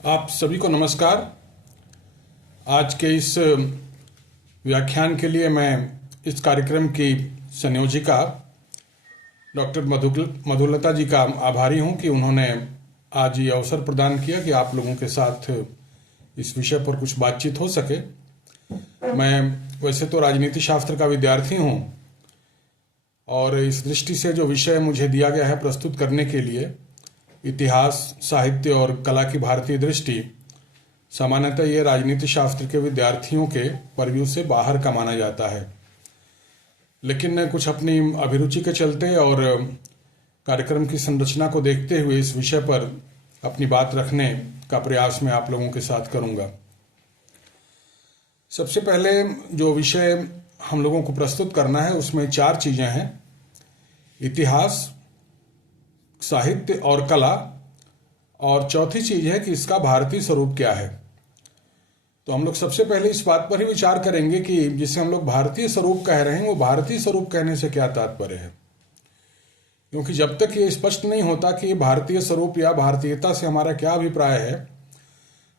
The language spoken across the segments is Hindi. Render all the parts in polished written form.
आप सभी को नमस्कार। आज के इस व्याख्यान के लिए मैं इस कार्यक्रम की संयोजिका डॉक्टर मधुलता जी का आभारी हूं कि उन्होंने आज ये अवसर प्रदान किया कि आप लोगों के साथ इस विषय पर कुछ बातचीत हो सके। मैं वैसे तो राजनीति शास्त्र का विद्यार्थी हूं और इस दृष्टि से जो विषय मुझे दिया गया है प्रस्तुत करने के लिए, इतिहास, साहित्य और कला की भारतीय दृष्टि, सामान्यतः ये राजनीति शास्त्र के विद्यार्थियों के परव्यू से बाहर का माना जाता है। लेकिन कुछ अपनी अभिरुचि के चलते और कार्यक्रम की संरचना को देखते हुए इस विषय पर अपनी बात रखने का प्रयास मैं आप लोगों के साथ करूंगा। सबसे पहले जो विषय हम लोगों को प्रस्तुत करना है उसमें 4 चीज़ें हैं: इतिहास, साहित्य और कला, और चौथी चीज है कि इसका भारतीय स्वरूप क्या है। तो हम लोग सबसे पहले इस बात पर ही विचार करेंगे कि जिसे हम लोग भारतीय स्वरूप कह रहे हैं वो भारतीय स्वरूप कहने से क्या तात्पर्य है, क्योंकि जब तक ये स्पष्ट नहीं होता कि भारतीय स्वरूप या भारतीयता से हमारा क्या अभिप्राय है,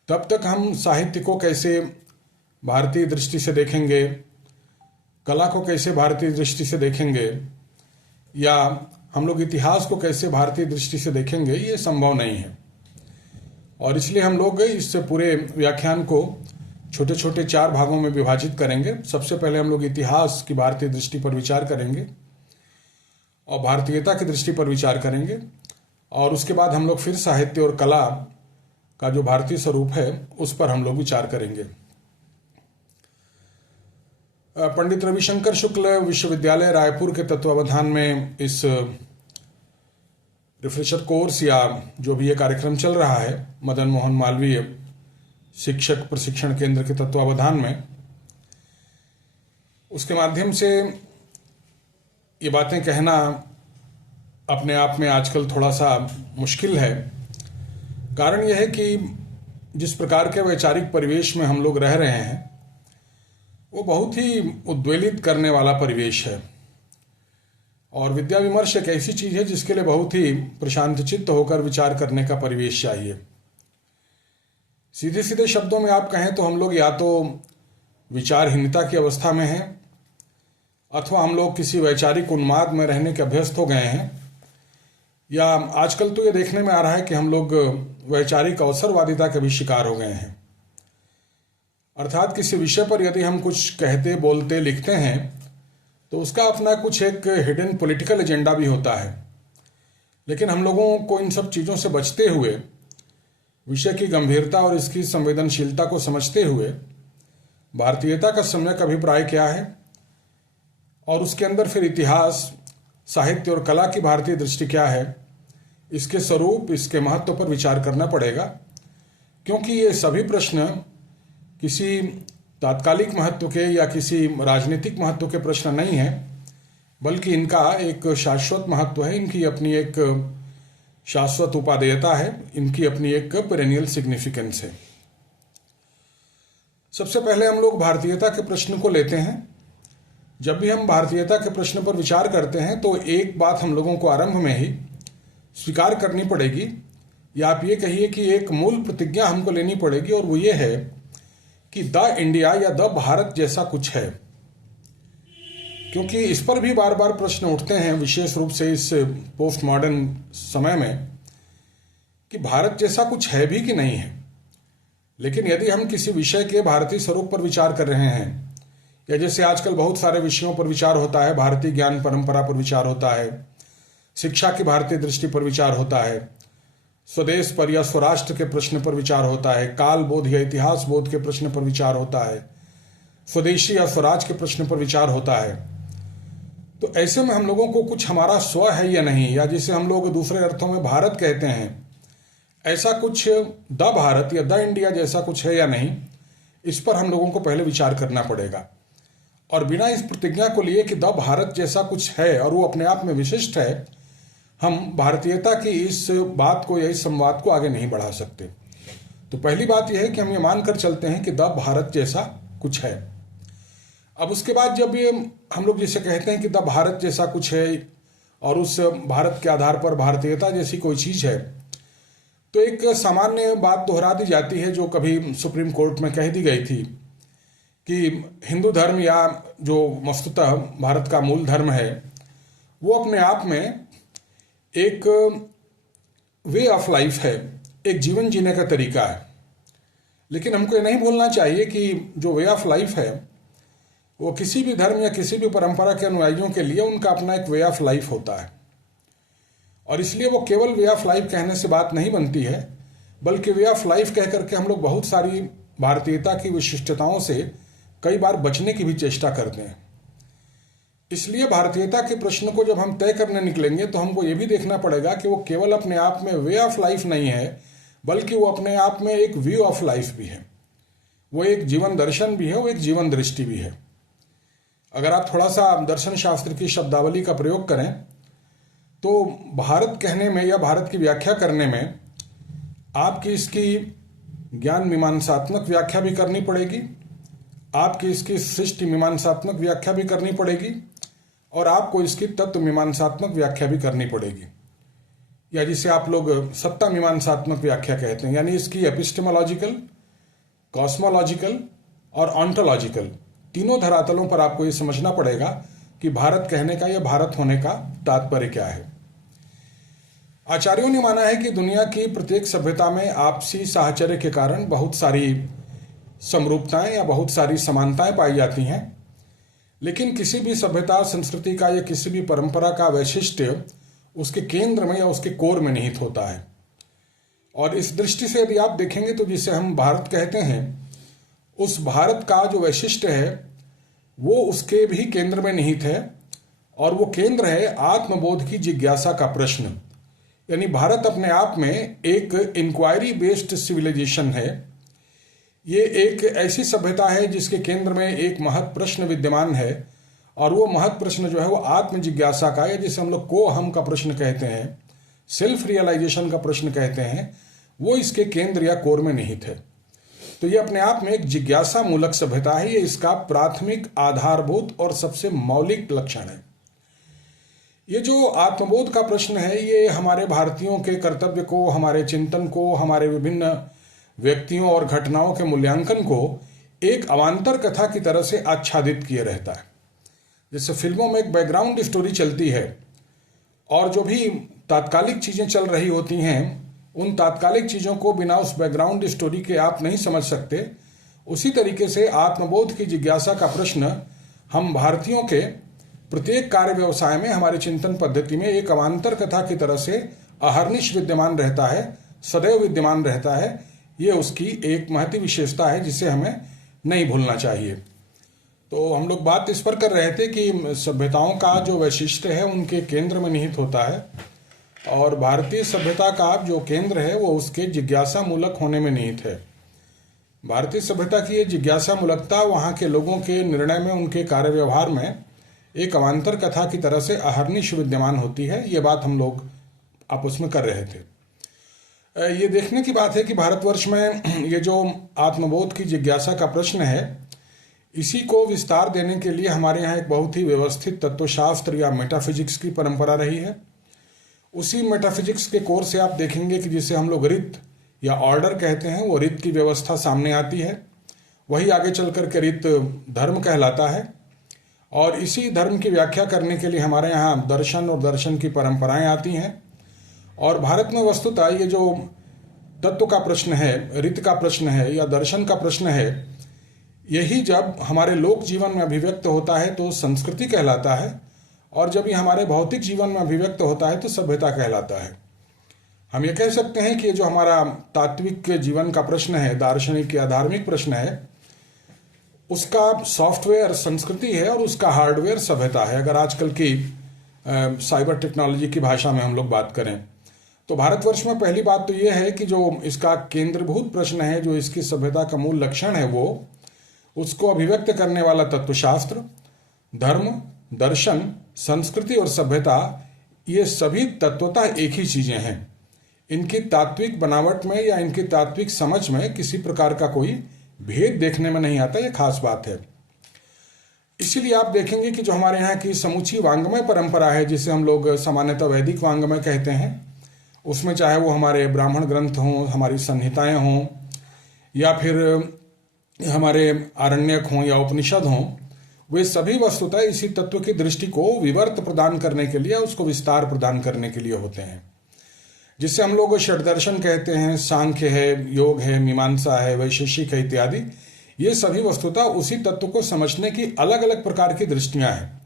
तब तक हम साहित्य को कैसे भारतीय दृष्टि से देखेंगे, कला को कैसे भारतीय दृष्टि से देखेंगे, या हम लोग इतिहास को कैसे भारतीय दृष्टि से देखेंगे, ये संभव नहीं है। और इसलिए हम लोग इस पूरे व्याख्यान को छोटे छोटे 4 भागों में विभाजित करेंगे। सबसे पहले हम लोग इतिहास की भारतीय दृष्टि पर विचार करेंगे और भारतीयता की दृष्टि पर विचार करेंगे, और उसके बाद हम लोग फिर साहित्य और कला का जो भारतीय स्वरूप है उस पर हम लोग विचार करेंगे। पंडित रविशंकर शुक्ल विश्वविद्यालय रायपुर के तत्वावधान में इस रिफ्रेशर कोर्स या जो भी ये कार्यक्रम चल रहा है, मदन मोहन मालवीय शिक्षक प्रशिक्षण केंद्र के तत्वावधान में, उसके माध्यम से ये बातें कहना अपने आप में आजकल थोड़ा सा मुश्किल है। कारण यह है कि जिस प्रकार के वैचारिक परिवेश में हम लोग रह रहे हैं वो बहुत ही उद्वेलित करने वाला परिवेश है, और विद्या विमर्श एक ऐसी चीज है जिसके लिए बहुत ही प्रशांत चित्त होकर विचार करने का परिवेश चाहिए। सीधे सीधे शब्दों में आप कहें तो हम लोग या तो विचारहीनता की अवस्था में हैं, अथवा हम लोग किसी वैचारिक उन्माद में रहने के अभ्यस्त हो गए हैं, या आजकल तो ये देखने में आ रहा है कि हम लोग वैचारिक अवसरवादिता के भी शिकार हो गए हैं। अर्थात किसी विषय पर यदि हम कुछ कहते, बोलते, लिखते हैं तो उसका अपना कुछ एक हिडन पॉलिटिकल एजेंडा भी होता है। लेकिन हम लोगों को इन सब चीज़ों से बचते हुए, विषय की गंभीरता और इसकी संवेदनशीलता को समझते हुए, भारतीयता का सम्यक अभिप्राय क्या है और उसके अंदर फिर इतिहास, साहित्य और कला की भारतीय दृष्टि क्या है, इसके स्वरूप, इसके महत्व पर विचार करना पड़ेगा। क्योंकि ये सभी प्रश्न किसी तात्कालिक महत्व के या किसी राजनीतिक महत्व के प्रश्न नहीं है, बल्कि इनका एक शाश्वत महत्व है, इनकी अपनी एक शाश्वत उपादेयता है, इनकी अपनी एक पेरेनियल सिग्निफिकेंस है। सबसे पहले हम लोग भारतीयता के प्रश्न को लेते हैं। जब भी हम भारतीयता के प्रश्न पर विचार करते हैं तो एक बात हम लोगों को आरंभ में ही स्वीकार करनी पड़ेगी, या आप ये कहिए कि एक मूल प्रतिज्ञा हमको लेनी पड़ेगी, और वो ये है कि द इंडिया या द भारत जैसा कुछ है। क्योंकि इस पर भी बार बार प्रश्न उठते हैं, विशेष रूप से इस पोस्ट मॉडर्न समय में, कि भारत जैसा कुछ है भी कि नहीं है। लेकिन यदि हम किसी विषय के भारतीय स्वरूप पर विचार कर रहे हैं, या जैसे आजकल बहुत सारे विषयों पर विचार होता है, भारतीय ज्ञान परंपरा पर विचार होता है, शिक्षा की भारतीय दृष्टि पर विचार होता है, स्वदेश पर या स्वराष्ट्र के प्रश्न पर विचार होता है, काल बोध या इतिहास बोध के प्रश्न पर विचार होता है, स्वदेशी या स्वराज के प्रश्न पर विचार होता है, तो ऐसे में हम लोगों को कुछ हमारा स्व है या नहीं, या जिसे हम लोग दूसरे अर्थों में भारत कहते हैं, ऐसा कुछ द भारत या द इंडिया जैसा कुछ है या नहीं, इस पर हम लोगों को पहले विचार करना पड़ेगा। और बिना इस प्रतिज्ञा को लिए कि द भारत जैसा कुछ है और वो अपने आप में विशिष्ट है, हम भारतीयता की इस बात को या इस संवाद को आगे नहीं बढ़ा सकते। तो पहली बात यह है कि हम ये मानकर चलते हैं कि द भारत जैसा कुछ है। अब उसके बाद जब ये हम लोग जिसे कहते हैं कि द भारत जैसा कुछ है और उस भारत के आधार पर भारतीयता जैसी कोई चीज़ है, तो एक सामान्य बात दोहरा दी जाती है जो कभी सुप्रीम कोर्ट में कह दी गई थी कि हिंदू धर्म या जो वस्तुतः भारत का मूल धर्म है वो अपने आप में एक वे ऑफ लाइफ है, एक जीवन जीने का तरीका है। लेकिन हमको ये नहीं भूलना चाहिए कि जो वे ऑफ लाइफ है वो किसी भी धर्म या किसी भी परंपरा के अनुयायियों के लिए उनका अपना एक वे ऑफ लाइफ होता है, और इसलिए वो केवल वे ऑफ लाइफ कहने से बात नहीं बनती है, बल्कि वे ऑफ लाइफ कह करके हम लोग बहुत सारी भारतीयता की विशिष्टताओं से कई बार बचने की भी चेष्टा करते हैं। इसलिए भारतीयता के प्रश्न को जब हम तय करने निकलेंगे तो हमको ये भी देखना पड़ेगा कि वो केवल अपने आप में वे ऑफ लाइफ नहीं है, बल्कि वो अपने आप में एक व्यू ऑफ लाइफ भी है, वो एक जीवन दर्शन भी है, वो एक जीवन दृष्टि भी है। अगर आप थोड़ा सा दर्शन शास्त्र की शब्दावली का प्रयोग करें तो भारत कहने में या भारत की व्याख्या करने में आपकी इसकी ज्ञान मीमांसात्मक व्याख्या भी करनी पड़ेगी, आपकी इसकी सृष्टि मीमांसात्मक व्याख्या भी करनी पड़ेगी, और आपको इसकी तत्व मीमांसात्मक व्याख्या भी करनी पड़ेगी, या जिसे आप लोग सत्ता मीमांसात्मक व्याख्या कहते हैं। यानी इसकी एपिस्टेमोलॉजिकल, कॉस्मोलॉजिकल और ऑन्टोलॉजिकल तीनों धरातलों पर आपको ये समझना पड़ेगा कि भारत कहने का या भारत होने का तात्पर्य क्या है। आचार्यों ने माना है कि दुनिया की प्रत्येक सभ्यता में आपसी साहचर्य के कारण बहुत सारी समरूपताएं या बहुत सारी समानताएं पाई जाती हैं, लेकिन किसी भी सभ्यता, संस्कृति का या किसी भी परंपरा का वैशिष्ट्य उसके केंद्र में या उसके कोर में निहित होता है। और इस दृष्टि से यदि आप देखेंगे तो जिसे हम भारत कहते हैं, उस भारत का जो वैशिष्ट्य है वो उसके भी केंद्र में निहित है, और वो केंद्र है आत्मबोध की जिज्ञासा का प्रश्न। यानी भारत अपने आप में एक इंक्वायरी बेस्ड सिविलाइजेशन है। ये एक ऐसी सभ्यता है जिसके केंद्र में एक महत् प्रश्न विद्यमान है, और वो महत् प्रश्न जो है वो आत्म जिज्ञासा का है, जिसे हम लोग को हम का प्रश्न कहते हैं, सेल्फ रियलाइजेशन का प्रश्न कहते हैं, वो इसके केंद्र या कोर में निहित है। तो ये अपने आप में एक जिज्ञासा मूलक सभ्यता है। ये इसका प्राथमिक, आधारभूत और सबसे मौलिक लक्षण है। ये जो आत्मबोध का प्रश्न है ये हमारे भारतीयों के कर्तव्य को, हमारे चिंतन को, हमारे विभिन्न व्यक्तियों और घटनाओं के मूल्यांकन को एक अवान्तर कथा की तरह से आच्छादित किए रहता है। जैसे फिल्मों में एक बैकग्राउंड स्टोरी चलती है और जो भी तात्कालिक चीज़ें चल रही होती हैं, उन तात्कालिक चीज़ों को बिना उस बैकग्राउंड स्टोरी के आप नहीं समझ सकते। उसी तरीके से आत्मबोध की जिज्ञासा का प्रश्न हम भारतीयों के प्रत्येक कार्य व्यवसाय में, हमारे चिंतन पद्धति में एक अवान्तर कथा की तरह से अहर्निश विद्यमान रहता है, सदैव विद्यमान रहता है। ये उसकी एक महती विशेषता है जिसे हमें नहीं भूलना चाहिए। तो हम लोग बात इस पर कर रहे थे कि सभ्यताओं का जो वैशिष्ट्य है उनके केंद्र में निहित होता है, और भारतीय सभ्यता का जो केंद्र है वो उसके जिज्ञासा मूलक होने में निहित है। भारतीय सभ्यता की ये जिज्ञासा मूलकता वहाँ के लोगों के निर्णय में, उनके कार्य व्यवहार में एक अवान्तर कथा की तरह से अहर्निश विद्यमान होती है। ये बात हम लोग आपस में कर रहे थे। ये देखने की बात है कि भारतवर्ष में ये जो आत्मबोध की जिज्ञासा का प्रश्न है, इसी को विस्तार देने के लिए हमारे यहाँ एक बहुत ही व्यवस्थित तत्वशास्त्र या मेटाफिजिक्स की परंपरा रही है। उसी मेटाफिजिक्स के कोर से आप देखेंगे कि जिसे हम लोग रित या ऑर्डर कहते हैं, वो रित की व्यवस्था सामने आती है। वही आगे चल कर के रित धर्म कहलाता है, और इसी धर्म की व्याख्या करने के लिए हमारे यहाँ दर्शन और दर्शन की परंपराएं आती हैं। और भारत में वस्तुतः ये जो तत्व का प्रश्न है, रित का प्रश्न है या दर्शन का प्रश्न है, यही जब हमारे लोक जीवन में अभिव्यक्त होता है तो संस्कृति कहलाता है, और जब ये हमारे भौतिक जीवन में अभिव्यक्त होता है तो सभ्यता कहलाता है। हम ये कह सकते हैं कि ये जो हमारा तात्विक जीवन का प्रश्न है, दार्शनिक या धार्मिक प्रश्न है, उसका सॉफ्टवेयर संस्कृति है और उसका हार्डवेयर सभ्यता है। अगर आजकल की साइबर टेक्नोलॉजी की भाषा में हम लोग बात करें तो भारतवर्ष में पहली बात तो ये है कि जो इसका केंद्रभूत प्रश्न है, जो इसकी सभ्यता का मूल लक्षण है, वो उसको अभिव्यक्त करने वाला तत्वशास्त्र, धर्म, दर्शन, संस्कृति और सभ्यता, ये सभी तत्वतः एक ही चीजें हैं। इनकी तात्विक बनावट में या इनकी तात्विक समझ में किसी प्रकार का कोई भेद देखने में नहीं आता। ये खास बात है। इसीलिए आप देखेंगे कि जो हमारे यहाँ की समूची वांग्मय परंपरा है, जिसे हम लोग सामान्यतः वैदिक वांग्मय कहते हैं, उसमें चाहे वो हमारे ब्राह्मण ग्रंथ हों, हमारी संहिताएं हों, या फिर हमारे आरण्यक हों या उपनिषद हों, वे सभी वस्तुतः इसी तत्व की दृष्टि को विवर्त प्रदान करने के लिए, उसको विस्तार प्रदान करने के लिए होते हैं, जिससे हम लोग षड्दर्शन कहते हैं। सांख्य है, योग है, मीमांसा है, वैशेषिक है इत्यादि। ये सभी वस्तुतः उसी तत्व को समझने की अलग अलग प्रकार की दृष्टियां हैं।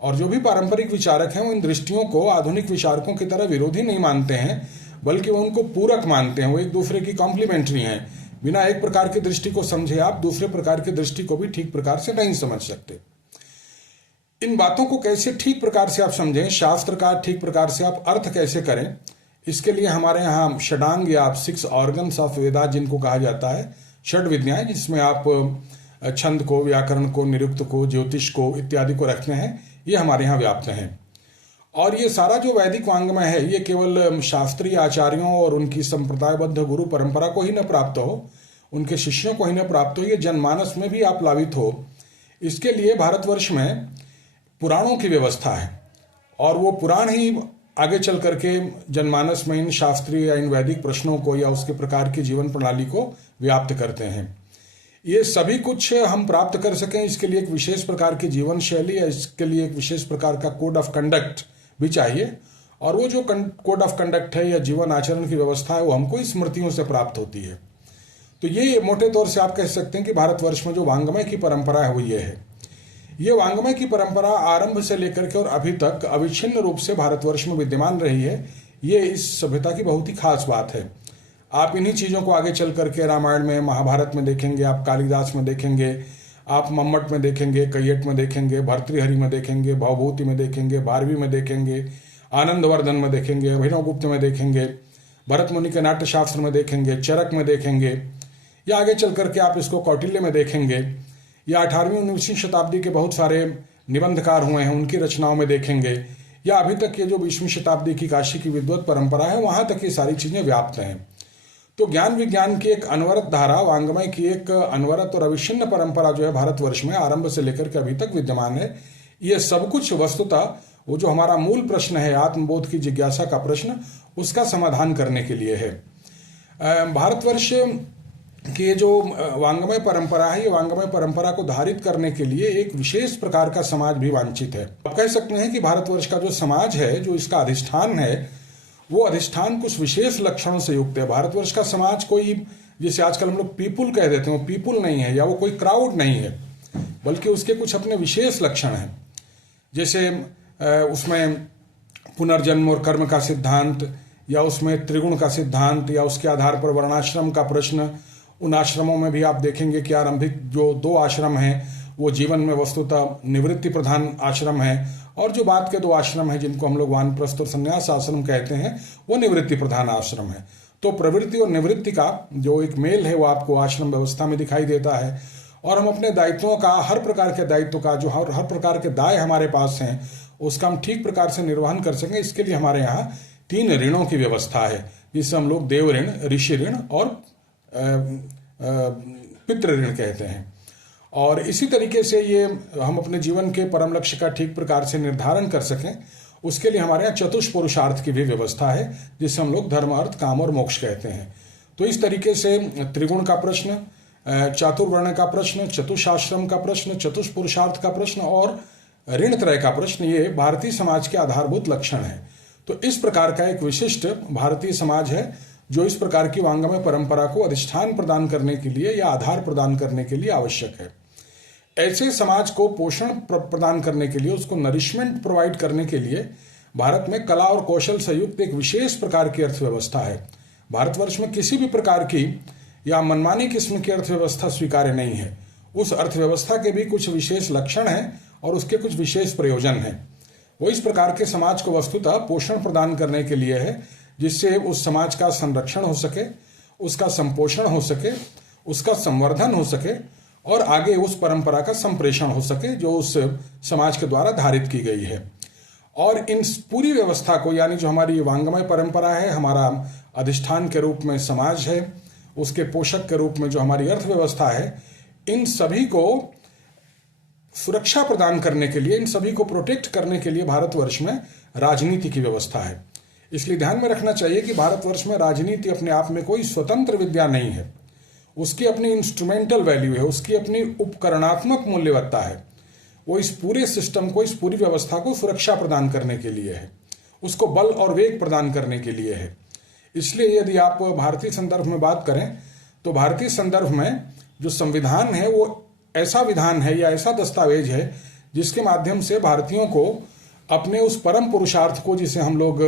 और जो भी पारंपरिक विचारक हैं वो इन दृष्टियों को आधुनिक विचारकों की तरह विरोधी नहीं मानते हैं, बल्कि वो उनको पूरक मानते हैं। वो एक दूसरे की कॉम्प्लीमेंट्री हैं। बिना एक प्रकार की दृष्टि को समझे आप दूसरे प्रकार की दृष्टि को भी ठीक प्रकार से नहीं समझ सकते। इन बातों को कैसे ठीक प्रकार से आप समझें, शास्त्र का ठीक प्रकार से आप अर्थ कैसे करें, इसके लिए हमारे यहाँ षडांग या 6 ऑर्गन्स ऑफ वेदा जिनको कहा जाता है, षड विद्याएं, जिसमें आप छंद को, व्याकरण को, निरुक्त को, ज्योतिष को इत्यादि को रखते हैं, ये हमारे यहाँ व्याप्त हैं। और ये सारा जो वैदिक वांग्मय है ये केवल शास्त्रीय आचार्यों और उनकी संप्रदायबद्ध गुरु परंपरा को ही न प्राप्त हो, उनके शिष्यों को ही न प्राप्त हो, ये जनमानस में भी आप लावित हो। इसके लिए भारतवर्ष में पुराणों की व्यवस्था है, और वो पुराण ही आगे चल करके जनमानस में इन शास्त्रीय या इन वैदिक प्रश्नों को या उसके प्रकार की जीवन प्रणाली को व्याप्त करते हैं। ये सभी कुछ हम प्राप्त कर सकें, इसके लिए एक विशेष प्रकार की जीवन शैली या इसके लिए एक विशेष प्रकार का कोड ऑफ कंडक्ट भी चाहिए। और वो जो कोड ऑफ कंडक्ट है या जीवन आचरण की व्यवस्था है वो हमको स्मृतियों से प्राप्त होती है। तो ये मोटे तौर से आप कह सकते हैं कि भारतवर्ष में जो वांग्मय की परंपरा है वो ये है। ये वांग्मय की परंपरा आरंभ से लेकर के और अभी तक अविच्छिन्न रूप से भारतवर्ष में विद्यमान रही है। ये इस सभ्यता की बहुत ही खास बात है। आप इन्हीं चीज़ों को आगे चल करके रामायण में, महाभारत में देखेंगे, आप कालिदास में देखेंगे, आप मम्मट में देखेंगे, कैयट में देखेंगे, भर्तृहरि में देखेंगे, भवभूति में देखेंगे, भारवी में देखेंगे, आनंदवर्धन में देखेंगे, अभिनवगुप्त में देखेंगे, भरत मुनि के नाट्यशास्त्र में देखेंगे, चरक में देखेंगे, या आगे चल करके आप इसको कौटिल्य में देखेंगे, या 18वीं 19वीं शताब्दी के बहुत सारे निबंधकार हुए हैं उनकी रचनाओं में देखेंगे, या अभी तक ये जो 20वीं शताब्दी की काशी की विद्वत परंपरा है वहाँ तक ये सारी चीज़ें व्याप्त हैं। तो ज्ञान विज्ञान की एक अनवरत धारा, वांग्मय की एक अनवरत और अविच्छिन्न परंपरा जो है भारतवर्ष में आरंभ से लेकर के अभी तक विद्यमान है। ये सब कुछ वस्तुतः वो जो हमारा मूल प्रश्न है, आत्मबोध की जिज्ञासा का प्रश्न, उसका समाधान करने के लिए है। भारतवर्ष की ये जो वांग्मय परंपरा है, ये वांग्मय परंपरा को धारित करने के लिए एक विशेष प्रकार का समाज भी वांछित है। आप कह सकते हैं कि भारतवर्ष का जो समाज है, जो इसका अधिष्ठान है, वो अधिष्ठान कुछ विशेष लक्षणों से युक्त है। भारतवर्ष का समाज कोई, जिसे आजकल हम लोग पीपुल कह देते हैं, वो पीपुल नहीं है, या वो कोई क्राउड नहीं है, बल्कि उसके कुछ अपने विशेष लक्षण हैं। जैसे उसमें पुनर्जन्म और कर्म का सिद्धांत, या उसमें त्रिगुण का सिद्धांत, या उसके आधार पर वर्णाश्रम का प्रश्न। उन आश्रमों में भी आप देखेंगे कि आरंभिक जो 2 आश्रम हैं वो जीवन में वस्तुतः निवृत्ति प्रधान आश्रम है, और जो बाद के 2 आश्रम हैं जिनको हम लोग वानप्रस्थ और संन्यास आश्रम कहते हैं वो निवृत्ति प्रधान आश्रम है। तो प्रवृत्ति और निवृत्ति का जो एक मेल है वो आपको आश्रम व्यवस्था में दिखाई देता है। और हम अपने दायित्वों का, हर प्रकार के दायित्व का, जो हर प्रकार के दाय हमारे पास हैं, उसका हम ठीक प्रकार से निर्वहन कर सकें, इसके लिए हमारे यहाँ 3 ऋणों की व्यवस्था है, जिसे हम लोग देव ऋण, ऋषि ऋण और पितृ ऋण कहते हैं। और इसी तरीके से ये हम अपने जीवन के परम लक्ष्य का ठीक प्रकार से निर्धारण कर सकें, उसके लिए हमारे यहाँ चतुष्पुरुषार्थ की भी व्यवस्था है, जिसे हम लोग धर्म, अर्थ, काम और मोक्ष कहते हैं। तो इस तरीके से त्रिगुण का प्रश्न, चातुर्वर्ण का प्रश्न, चतुशाश्रम का प्रश्न, चतुष्पुरुषार्थ का प्रश्न और ऋण त्रय का प्रश्न, ये भारतीय समाज के आधारभूत लक्षण है। तो इस प्रकार का एक विशिष्ट भारतीय समाज है जो इस प्रकार की वांग्मय परंपरा को अधिष्ठान प्रदान करने के लिए या आधार प्रदान करने के लिए आवश्यक है। ऐसे समाज को पोषण प्रदान करने के लिए, उसको नरिशमेंट प्रोवाइड करने के लिए भारत में कला और कौशल से युक्त एक विशेष प्रकार की अर्थव्यवस्था है। भारतवर्ष में किसी भी प्रकार की या मनमानी किस्म की अर्थव्यवस्था स्वीकार्य नहीं है। उस अर्थव्यवस्था के भी कुछ विशेष लक्षण हैं और उसके कुछ विशेष प्रयोजन हैं। वो इस प्रकार के समाज को वस्तुतः पोषण प्रदान करने के लिए है, जिससे उस समाज का संरक्षण हो सके, उसका संपोषण हो सके, उसका संवर्धन हो सके और आगे उस परंपरा का संप्रेषण हो सके जो उस समाज के द्वारा धारित की गई है। और इन पूरी व्यवस्था को, यानी जो हमारी वांग्मय परंपरा है, हमारा अधिष्ठान के रूप में समाज है, उसके पोषक के रूप में जो हमारी अर्थव्यवस्था है, इन सभी को सुरक्षा प्रदान करने के लिए, इन सभी को प्रोटेक्ट करने के लिए भारतवर्ष में राजनीति की व्यवस्था है। इसलिए ध्यान में रखना चाहिए कि भारतवर्ष में राजनीति अपने आप में कोई स्वतंत्र विद्या नहीं है। उसकी अपनी इंस्ट्रूमेंटल वैल्यू है, उसकी अपनी उपकरणात्मक मूल्यवत्ता है। वो इस पूरे सिस्टम को, इस पूरी व्यवस्था को सुरक्षा प्रदान करने के लिए है, उसको बल और वेग प्रदान करने के लिए है। इसलिए यदि आप भारतीय संदर्भ में बात करें तो भारतीय संदर्भ में जो संविधान है वो ऐसा विधान है या ऐसा दस्तावेज है जिसके माध्यम से भारतीयों को अपने उस परम पुरुषार्थ को, जिसे हम लोग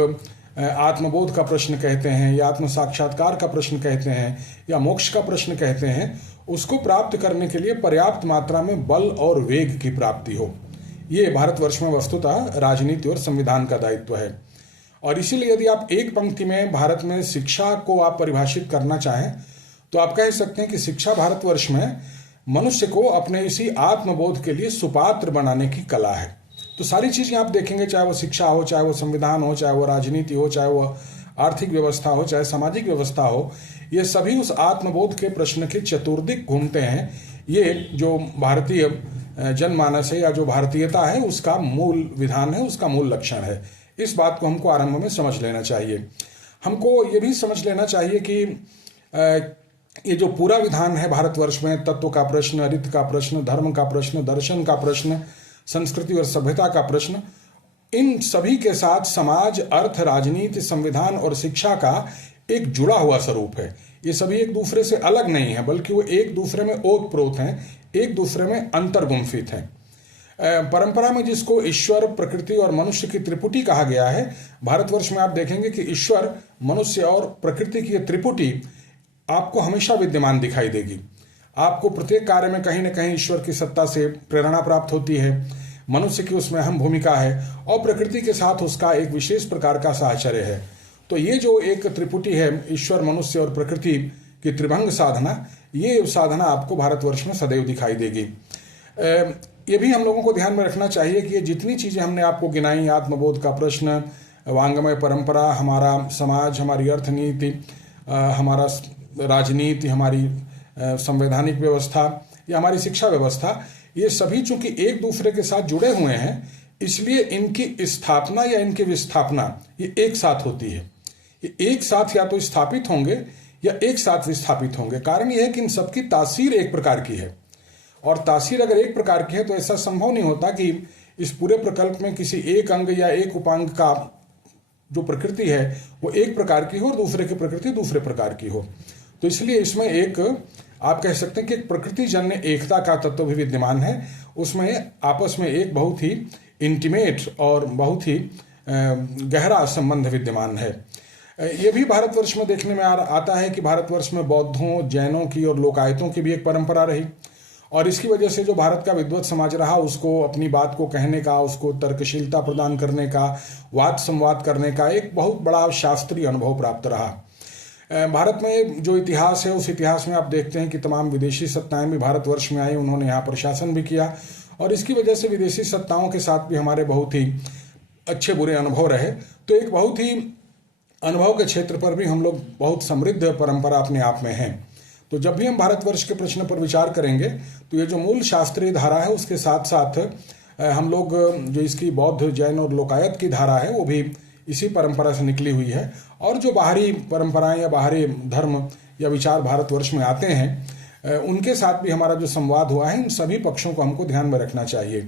आत्मबोध का प्रश्न कहते हैं या आत्म साक्षात्कार का प्रश्न कहते हैं या मोक्ष का प्रश्न कहते हैं, उसको प्राप्त करने के लिए पर्याप्त मात्रा में बल और वेग की प्राप्ति हो। ये भारतवर्ष में वस्तुतः राजनीति और संविधान का दायित्व है। और इसीलिए यदि आप एक पंक्ति में भारत में शिक्षा को आप परिभाषित करना चाहें तो आप कह सकते हैं कि शिक्षा भारतवर्ष में मनुष्य को अपने इसी आत्मबोध के लिए सुपात्र बनाने की कला है। तो सारी चीजें आप देखेंगे, चाहे वो शिक्षा हो, चाहे वो संविधान हो, चाहे वो राजनीति हो, चाहे वो आर्थिक व्यवस्था हो, चाहे सामाजिक व्यवस्था हो, ये सभी उस आत्मबोध के प्रश्न के चतुर्दिक घूमते हैं। ये जो भारतीय जनमानस है या जो भारतीयता है उसका मूल विधान है, उसका मूल लक्षण है। इस बात को हमको आरंभ में समझ लेना चाहिए। हमको ये भी समझ लेना चाहिए कि ये जो पूरा विधान है भारतवर्ष में, तत्व का प्रश्न, रीत का प्रश्न, धर्म का प्रश्न, दर्शन का प्रश्न, संस्कृति और सभ्यता का प्रश्न, इन सभी के साथ समाज, अर्थ, राजनीति, संविधान और शिक्षा का एक जुड़ा हुआ स्वरूप है। ये सभी एक दूसरे से अलग नहीं है, बल्कि वो एक दूसरे में ओतप्रोत हैं, एक दूसरे में अंतर्गुम्फित हैं। परंपरा में जिसको ईश्वर, प्रकृति और मनुष्य की त्रिपुटी कहा गया है, भारतवर्ष में आप देखेंगे कि ईश्वर, मनुष्य और प्रकृति की त्रिपुटी आपको हमेशा विद्यमान दिखाई देगी। आपको प्रत्येक कार्य में कहीं न कहीं ईश्वर की सत्ता से प्रेरणा प्राप्त होती है, मनुष्य की उसमें अहम भूमिका है और प्रकृति के साथ उसका एक विशेष प्रकार का साहचर्य है। तो ये जो एक त्रिपुटी है, ईश्वर, मनुष्य और प्रकृति की त्रिभंग साधना, ये साधना आपको भारतवर्ष में सदैव दिखाई देगी। ये भी हम लोगों को ध्यान में रखना चाहिए कि ये जितनी चीज़ें हमने आपको गिनाई, आत्मबोध का प्रश्न, वांग्मय परंपरा, हमारा समाज, हमारी अर्थनीति, हमारा राजनीति, हमारी संवैधानिक व्यवस्था या हमारी शिक्षा व्यवस्था, ये सभी चूंकि एक दूसरे के साथ जुड़े हुए हैं, इसलिए इनकी स्थापना या इनकी विस्थापना ये एक साथ होती है। ये एक साथ या तो स्थापित होंगे या एक साथ विस्थापित होंगे। कारण यह है कि इन सबकी तासीर एक प्रकार की है, और तासीर अगर एक प्रकार की है तो ऐसा संभव नहीं होता कि इस पूरे प्रकल्प में किसी एक अंग या एक उपांग का जो प्रकृति है वो एक प्रकार की हो और दूसरे की प्रकृति दूसरे प्रकार की हो। तो इसलिए इसमें एक, आप कह सकते हैं कि एक प्रकृति जन्य एकता का तत्व भी विद्यमान है। उसमें आपस में एक बहुत ही इंटीमेट और बहुत ही गहरा संबंध विद्यमान है। ये भी भारतवर्ष में देखने में आता है कि भारतवर्ष में बौद्धों, जैनों की और लोकायतों की भी एक परंपरा रही, और इसकी वजह से जो भारत का विद्वत समाज रहा उसको अपनी बात को कहने का, उसको तर्कशीलता प्रदान करने का, वाद संवाद करने का एक बहुत बड़ा शास्त्रीय अनुभव प्राप्त रहा। भारत में जो इतिहास है उस इतिहास में आप देखते हैं कि तमाम विदेशी सत्ताएं भी भारतवर्ष में आई, उन्होंने यहाँ पर शासन भी किया, और इसकी वजह से विदेशी सत्ताओं के साथ भी हमारे बहुत ही अच्छे बुरे अनुभव रहे। तो एक बहुत ही अनुभव के क्षेत्र पर भी हम लोग बहुत समृद्ध परंपरा अपने आप में हैं। तो जब भी हम भारतवर्ष के प्रश्न पर विचार करेंगे तो ये जो मूल शास्त्रीय धारा है उसके साथ साथ हम लोग जो इसकी बौद्ध, जैन और लोकायत की धारा है वो भी इसी परंपरा से निकली हुई है। और जो बाहरी परंपराएं या बाहरी धर्म या विचार भारतवर्ष में आते हैं उनके साथ भी हमारा जो संवाद हुआ है, इन सभी पक्षों को हमको ध्यान में रखना चाहिए।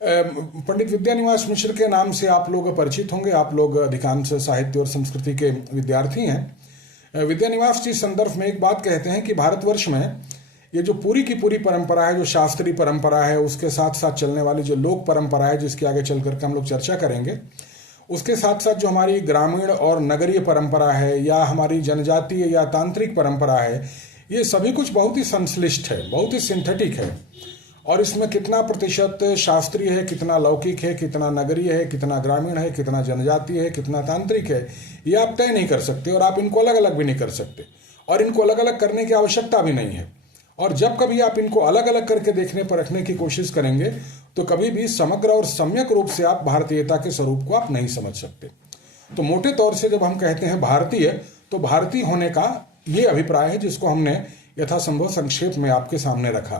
पंडित विद्यानिवास मिश्र के नाम से आप लोग परिचित होंगे, आप लोग अधिकांश साहित्य और संस्कृति के विद्यार्थी हैं। विद्यानिवास जी संदर्भ में एक बात कहते हैं कि भारतवर्ष में ये जो पूरी की पूरी परंपरा है, जो शास्त्रीय परंपरा है, उसके साथ साथ चलने वाली जो लोक परंपरा है जिसकी आगे चल करके हम लोग चर्चा करेंगे, उसके साथ साथ जो हमारी ग्रामीण और नगरीय परंपरा है या हमारी जनजातीय या तांत्रिक परंपरा है, ये सभी कुछ बहुत ही संश्लिष्ट है, बहुत ही सिंथेटिक है। और इसमें कितना प्रतिशत शास्त्रीय है, कितना लौकिक है, कितना नगरीय है, कितना ग्रामीण है, कितना जनजातीय है, कितना तांत्रिक है, ये आप तय नहीं कर सकते, और आप इनको अलग अलग भी नहीं कर सकते, और इनको अलग अलग करने की आवश्यकता भी नहीं है। और जब कभी आप इनको अलग अलग करके देखने पर रखने की कोशिश करेंगे तो कभी भी समग्र और सम्यक रूप से आप भारतीयता के स्वरूप को आप नहीं समझ सकते। तो मोटे तौर से जब हम कहते हैं भारतीय, तो भारतीय होने का ये अभिप्राय है जिसको हमने यथासंभव संक्षेप में आपके सामने रखा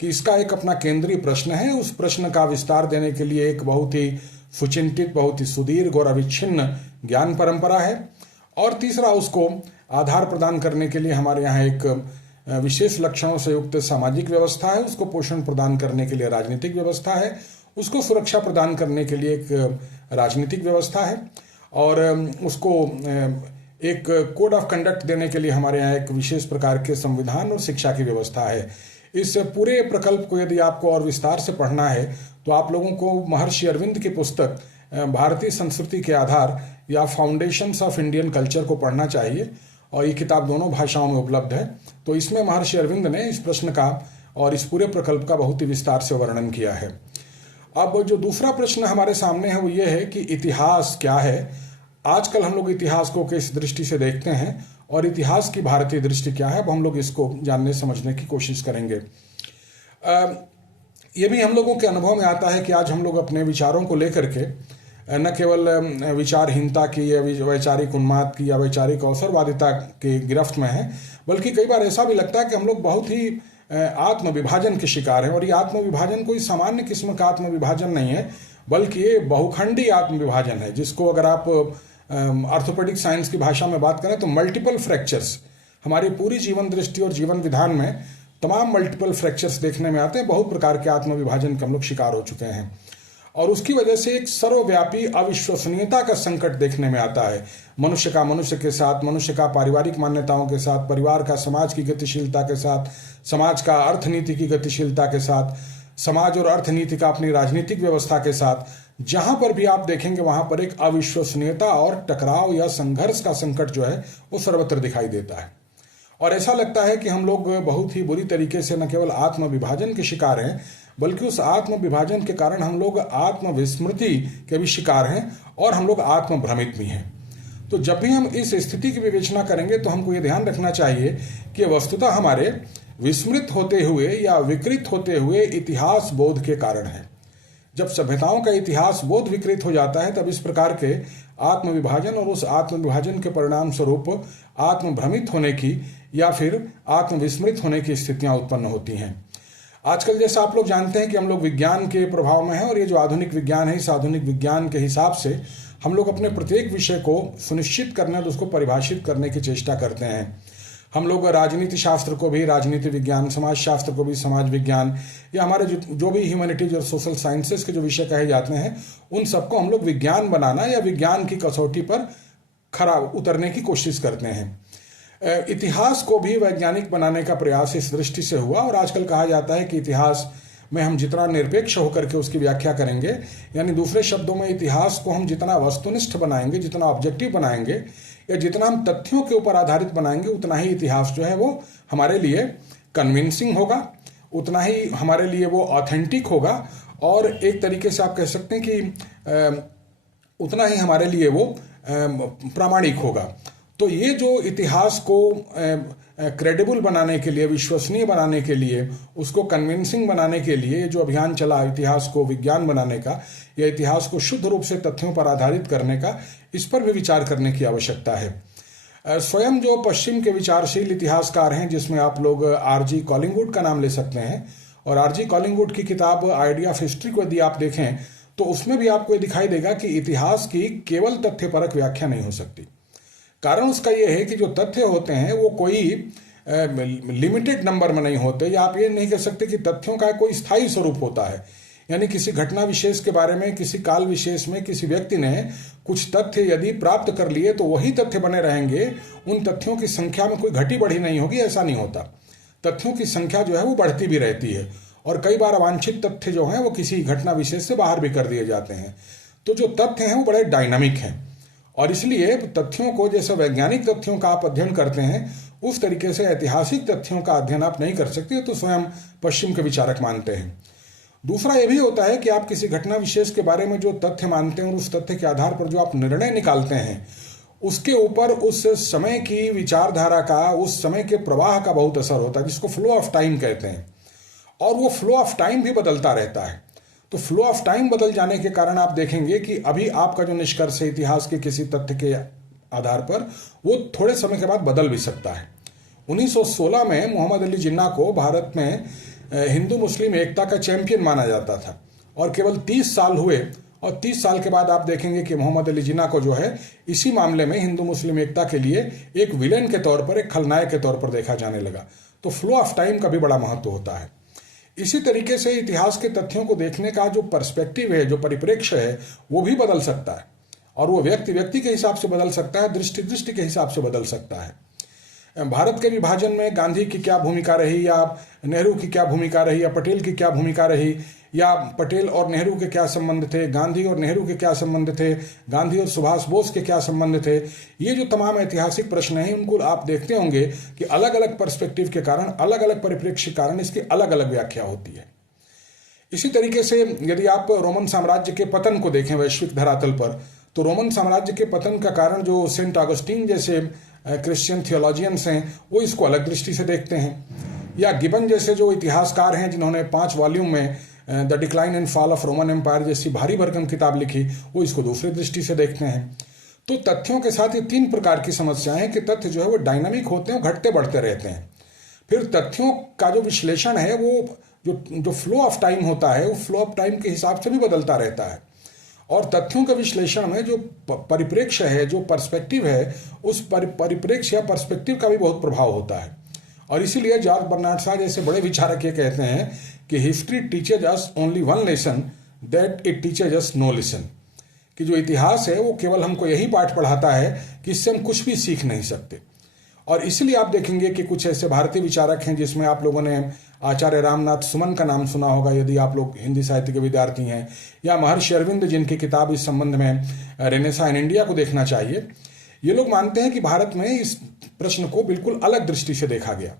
कि इसका एक अपना केंद्रीय प्रश्न है। उस प्रश्न का विस्तार देने के लिए एक बहुत ही सुचिंतित, बहुत ही सुदीर्घ और अविच्छिन्न ज्ञान परंपरा है। और तीसरा, उसको आधार प्रदान करने के लिए हमारे यहाँ एक विशेष लक्षणों से युक्त सामाजिक व्यवस्था है, उसको पोषण प्रदान करने के लिए राजनीतिक व्यवस्था है, उसको सुरक्षा प्रदान करने के लिए एक राजनीतिक व्यवस्था है, और उसको एक कोड ऑफ कंडक्ट देने के लिए हमारे यहाँ एक विशेष प्रकार के संविधान और शिक्षा की व्यवस्था है। इस पूरे प्रकल्प को यदि आपको और विस्तार से पढ़ना है तो आप लोगों को महर्षि अरविंद की पुस्तक भारतीय संस्कृति के आधार या फाउंडेशंस ऑफ इंडियन कल्चर को पढ़ना चाहिए, और ये किताब दोनों भाषाओं में उपलब्ध है। तो इसमें महर्षि अरविंद ने इस प्रश्न का और इस पूरे प्रकल्प का बहुत ही विस्तार से वर्णन किया है। अब जो दूसरा प्रश्न हमारे सामने है वो ये है कि इतिहास क्या है। आजकल हम लोग इतिहास को किस दृष्टि से देखते हैं और इतिहास की भारतीय दृष्टि क्या है, अब हम लोग इसको जानने समझने की कोशिश करेंगे। ये भी हम लोगों के अनुभव में आता है कि आज हम लोग अपने विचारों को लेकर के न केवल विचारहीनता की या वैचारिक उन्माद की या वैचारिक अवसरवादिता की गिरफ्त में हैं, बल्कि कई बार ऐसा भी लगता है कि हम लोग बहुत ही आत्मविभाजन के शिकार हैं। और ये आत्मविभाजन कोई सामान्य किस्म का आत्मविभाजन नहीं है, बल्कि ये बहुखंडी आत्मविभाजन है, जिसको अगर आप ऑर्थोपेडिक साइंस की भाषा में बात करें तो मल्टीपल फ्रैक्चर्स, हमारी पूरी जीवन दृष्टि और जीवन विधान में तमाम मल्टीपल फ्रैक्चर्स देखने में आते हैं। बहुत प्रकार के आत्मविभाजन के हम लोग शिकार हो चुके हैं, और उसकी वजह से एक सर्वव्यापी अविश्वसनीयता का संकट देखने में आता है। मनुष्य का मनुष्य के साथ, मनुष्य का पारिवारिक मान्यताओं के साथ, परिवार का समाज की गतिशीलता के साथ, समाज का अर्थनीति की गतिशीलता के साथ, समाज और अर्थनीति का अपनी राजनीतिक व्यवस्था के साथ, जहां पर भी आप देखेंगे वहां पर एक अविश्वसनीयता और टकराव या संघर्ष का संकट जो है वो सर्वत्र दिखाई देता है। और ऐसा लगता है कि हम लोग बहुत ही बुरी तरीके से न केवल आत्म विभाजन के शिकार हैं, बल्कि उस आत्म विभाजन के कारण हम लोग आत्म विस्मृति के भी शिकार हैं और हम लोग आत्म भ्रमित भी हैं। तो जब भी हम इस स्थिति की विवेचना करेंगे तो हमको ये ध्यान रखना चाहिए कि वस्तुतः हमारे विस्मृत होते हुए या विकृत होते हुए इतिहास बोध के कारण है। जब सभ्यताओं का इतिहास बोध विकृत हो जाता है तब इस प्रकार के आत्म विभाजन और उस आत्म विभाजन के परिणाम स्वरूप आत्म भ्रमित होने की या फिर आत्म विस्मृत होने की स्थितियां उत्पन्न होती हैं। आजकल जैसा आप लोग जानते हैं कि हम लोग विज्ञान के प्रभाव में हैं, और ये जो आधुनिक विज्ञान है, इस आधुनिक विज्ञान के हिसाब से हम लोग अपने प्रत्येक विषय को सुनिश्चित करने और उसको परिभाषित करने की चेष्टा करते हैं। हम लोग राजनीति शास्त्र को भी राजनीति विज्ञान, समाज शास्त्र को भी समाज विज्ञान, या हमारे जो भी ह्यूमैनिटीज और सोशल साइंसेस के जो विषय कहे जाते हैं उन सबको हम लोग विज्ञान बनाना या विज्ञान की कसौटी पर खरा उतरने की कोशिश करते हैं। इतिहास को भी वैज्ञानिक बनाने का प्रयास इस दृष्टि से हुआ, और आजकल कहा जाता है कि इतिहास में हम जितना निरपेक्ष होकर के उसकी व्याख्या करेंगे, यानी दूसरे शब्दों में इतिहास को हम जितना वस्तुनिष्ठ बनाएंगे, जितना ऑब्जेक्टिव बनाएंगे, या जितना हम तथ्यों के ऊपर आधारित बनाएंगे, उतना ही इतिहास जो है वो हमारे लिए कन्विंसिंग होगा, उतना ही हमारे लिए वो ऑथेंटिक होगा, और एक तरीके से आप कह सकते हैं कि उतना ही हमारे लिए वो प्रामाणिक होगा। तो ये जो इतिहास को क्रेडिबल बनाने के लिए, विश्वसनीय बनाने के लिए, उसको कन्विंसिंग बनाने के लिए जो अभियान चला इतिहास को विज्ञान बनाने का या इतिहास को शुद्ध रूप से तथ्यों पर आधारित करने का, इस पर भी विचार करने की आवश्यकता है। स्वयं जो पश्चिम के विचारशील इतिहासकार हैं, जिसमें आप लोग आर.जी. कॉलिंगवुड का नाम ले सकते हैं, और आर.जी. कॉलिंगवुड की किताब आइडिया ऑफ हिस्ट्री को यदि आप देखें तो उसमें भी आपको ये दिखाई देगा कि इतिहास की केवल तथ्यपरक व्याख्या नहीं हो सकती। कारण उसका यह है कि जो तथ्य होते हैं वो कोई लिमिटेड नंबर में नहीं होते, या आप ये नहीं कह सकते कि तथ्यों का कोई स्थायी स्वरूप होता है। यानी किसी घटना विशेष के बारे में, किसी काल विशेष में किसी व्यक्ति ने कुछ तथ्य यदि प्राप्त कर लिए तो वही तथ्य बने रहेंगे, उन तथ्यों की संख्या में कोई घटी बढ़ी नहीं होगी, ऐसा नहीं होता। तथ्यों की संख्या जो है वो बढ़ती भी रहती है, और कई बार अवांछित तथ्य जो हैं वो किसी घटना विशेष से बाहर भी कर दिए जाते हैं। तो जो तथ्य हैं वो बड़े डायनामिक हैं, और इसलिए तथ्यों को, जैसे वैज्ञानिक तथ्यों का आप अध्ययन करते हैं उस तरीके से ऐतिहासिक तथ्यों का अध्ययन आप नहीं कर सकते, तो स्वयं पश्चिम के विचारक मानते हैं। दूसरा ये भी होता है कि आप किसी घटना विशेष के बारे में जो तथ्य मानते हैं और उस तथ्य के आधार पर जो आप निर्णय निकालते हैं, उसके ऊपर उस समय की विचारधारा का, उस समय के प्रवाह का बहुत असर होता है, जिसको फ्लो ऑफ टाइम कहते हैं। और वो फ्लो ऑफ टाइम भी बदलता रहता है। तो फ्लो ऑफ टाइम बदल जाने के कारण आप देखेंगे कि अभी आपका जो निष्कर्ष है इतिहास के किसी तथ्य के आधार पर, वो थोड़े समय के बाद बदल भी सकता है। 1916 में मोहम्मद अली जिन्ना को भारत में हिंदू मुस्लिम एकता का चैंपियन माना जाता था, और केवल 30 साल हुए और 30 साल के बाद आप देखेंगे कि मोहम्मद अली जिन्ना को जो है इसी मामले में हिंदू मुस्लिम एकता के लिए एक विलेन के तौर पर, एक खलनायक के तौर पर देखा जाने लगा। तो फ्लो ऑफ टाइम का भी बड़ा महत्व होता है। इसी तरीके से इतिहास के तथ्यों को देखने का जो पर्सपेक्टिव है, जो परिप्रेक्ष्य है, वो भी बदल सकता है और वो व्यक्ति व्यक्ति के हिसाब से बदल सकता है, दृष्टि दृष्टि के हिसाब से बदल सकता है। भारत के विभाजन में गांधी की क्या भूमिका रही, या नेहरू की क्या भूमिका रही, या पटेल की क्या भूमिका रही, या पटेल और नेहरू के क्या संबंध थे, गांधी और नेहरू के क्या संबंध थे, गांधी और सुभाष बोस के क्या संबंध थे, ये जो तमाम ऐतिहासिक प्रश्न हैं उनको आप देखते होंगे कि अलग अलग पर्सपेक्टिव के कारण, अलग अलग परिप्रेक्ष्य के कारण इसकी अलग अलग व्याख्या होती है। इसी तरीके से यदि आप रोमन साम्राज्य के पतन को देखें वैश्विक धरातल पर, तो रोमन साम्राज्य के पतन का कारण जो सेंट ऑगस्टीन जैसे क्रिश्चियन थियोलॉजियंस हैं वो इसको अलग दृष्टि से देखते हैं, या गिबन जैसे जो इतिहासकार हैं जिन्होंने 5 वॉल्यूम में the decline and fall of Roman Empire जैसी भारी भरकम किताब लिखी, वो इसको दूसरी दृष्टि से देखते हैं। तो तथ्यों के साथ ये 3 प्रकार की समस्याएं हैं कि तथ्य जो है वो डायनामिक होते हैं, घटते बढ़ते रहते हैं। फिर तथ्यों का जो विश्लेषण है वो जो फ्लो ऑफ टाइम होता है वो फ्लो ऑफ टाइम के हिसाब से भी बदलता रहता है, और तथ्यों के विश्लेषण में जो परिप्रेक्ष्य है, जो पर्सपेक्टिव है, उस परिप्रेक्ष्य या पर्सपेक्टिव का भी बहुत प्रभाव होता है। और इसीलिए जॉर्ज बर्नार्ड शॉ जैसे बड़े विचारक ये कहते हैं कि history teaches us only one lesson that it teaches us know lesson, कि जो इतिहास है वो केवल हमको यही पाठ पढ़ाता है कि इससे हम कुछ भी सीख नहीं सकते। और इसलिए आप देखेंगे कि कुछ ऐसे भारतीय विचारक हैं जिसमें आप लोगों ने आचार्य रामनाथ सुमन का नाम सुना होगा यदि आप लोग हिंदी साहित्य के विद्यार्थी हैं, या महर्षि अरविंद जिनकी किताब इस संबंध में रेनेसा इन इंडिया को देखना चाहिए। ये लोग मानते हैं कि भारत में इस प्रश्न को बिल्कुल अलग दृष्टि से देखा गया,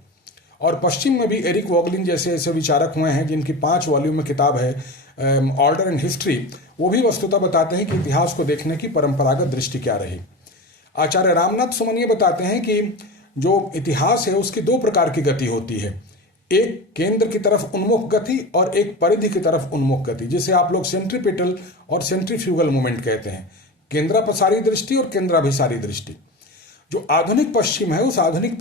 और पश्चिम में भी एरिक वॉगलिन जैसे ऐसे विचारक हुए हैं जिनकी 5 वॉल्यूम में किताब है ऑर्डर एंड हिस्ट्री, वो भी वस्तुतः बताते हैं कि इतिहास को देखने की परंपरागत दृष्टि क्या रही। आचार्य रामनाथ सुमन ये बताते हैं कि जो इतिहास है उसकी 2 प्रकार की गति होती है, एक केंद्र की तरफ उन्मुख गति और एक परिधि की तरफ उन्मुख गति, जिसे आप लोग सेंट्रीपिटल और सेंट्रीफ्यूगल मूवमेंट कहते हैं, केंद्रापसारी दृष्टि और केंद्राभिसारी दृष्टि। जो आधुनिक पश्चिम है उस आधुनिक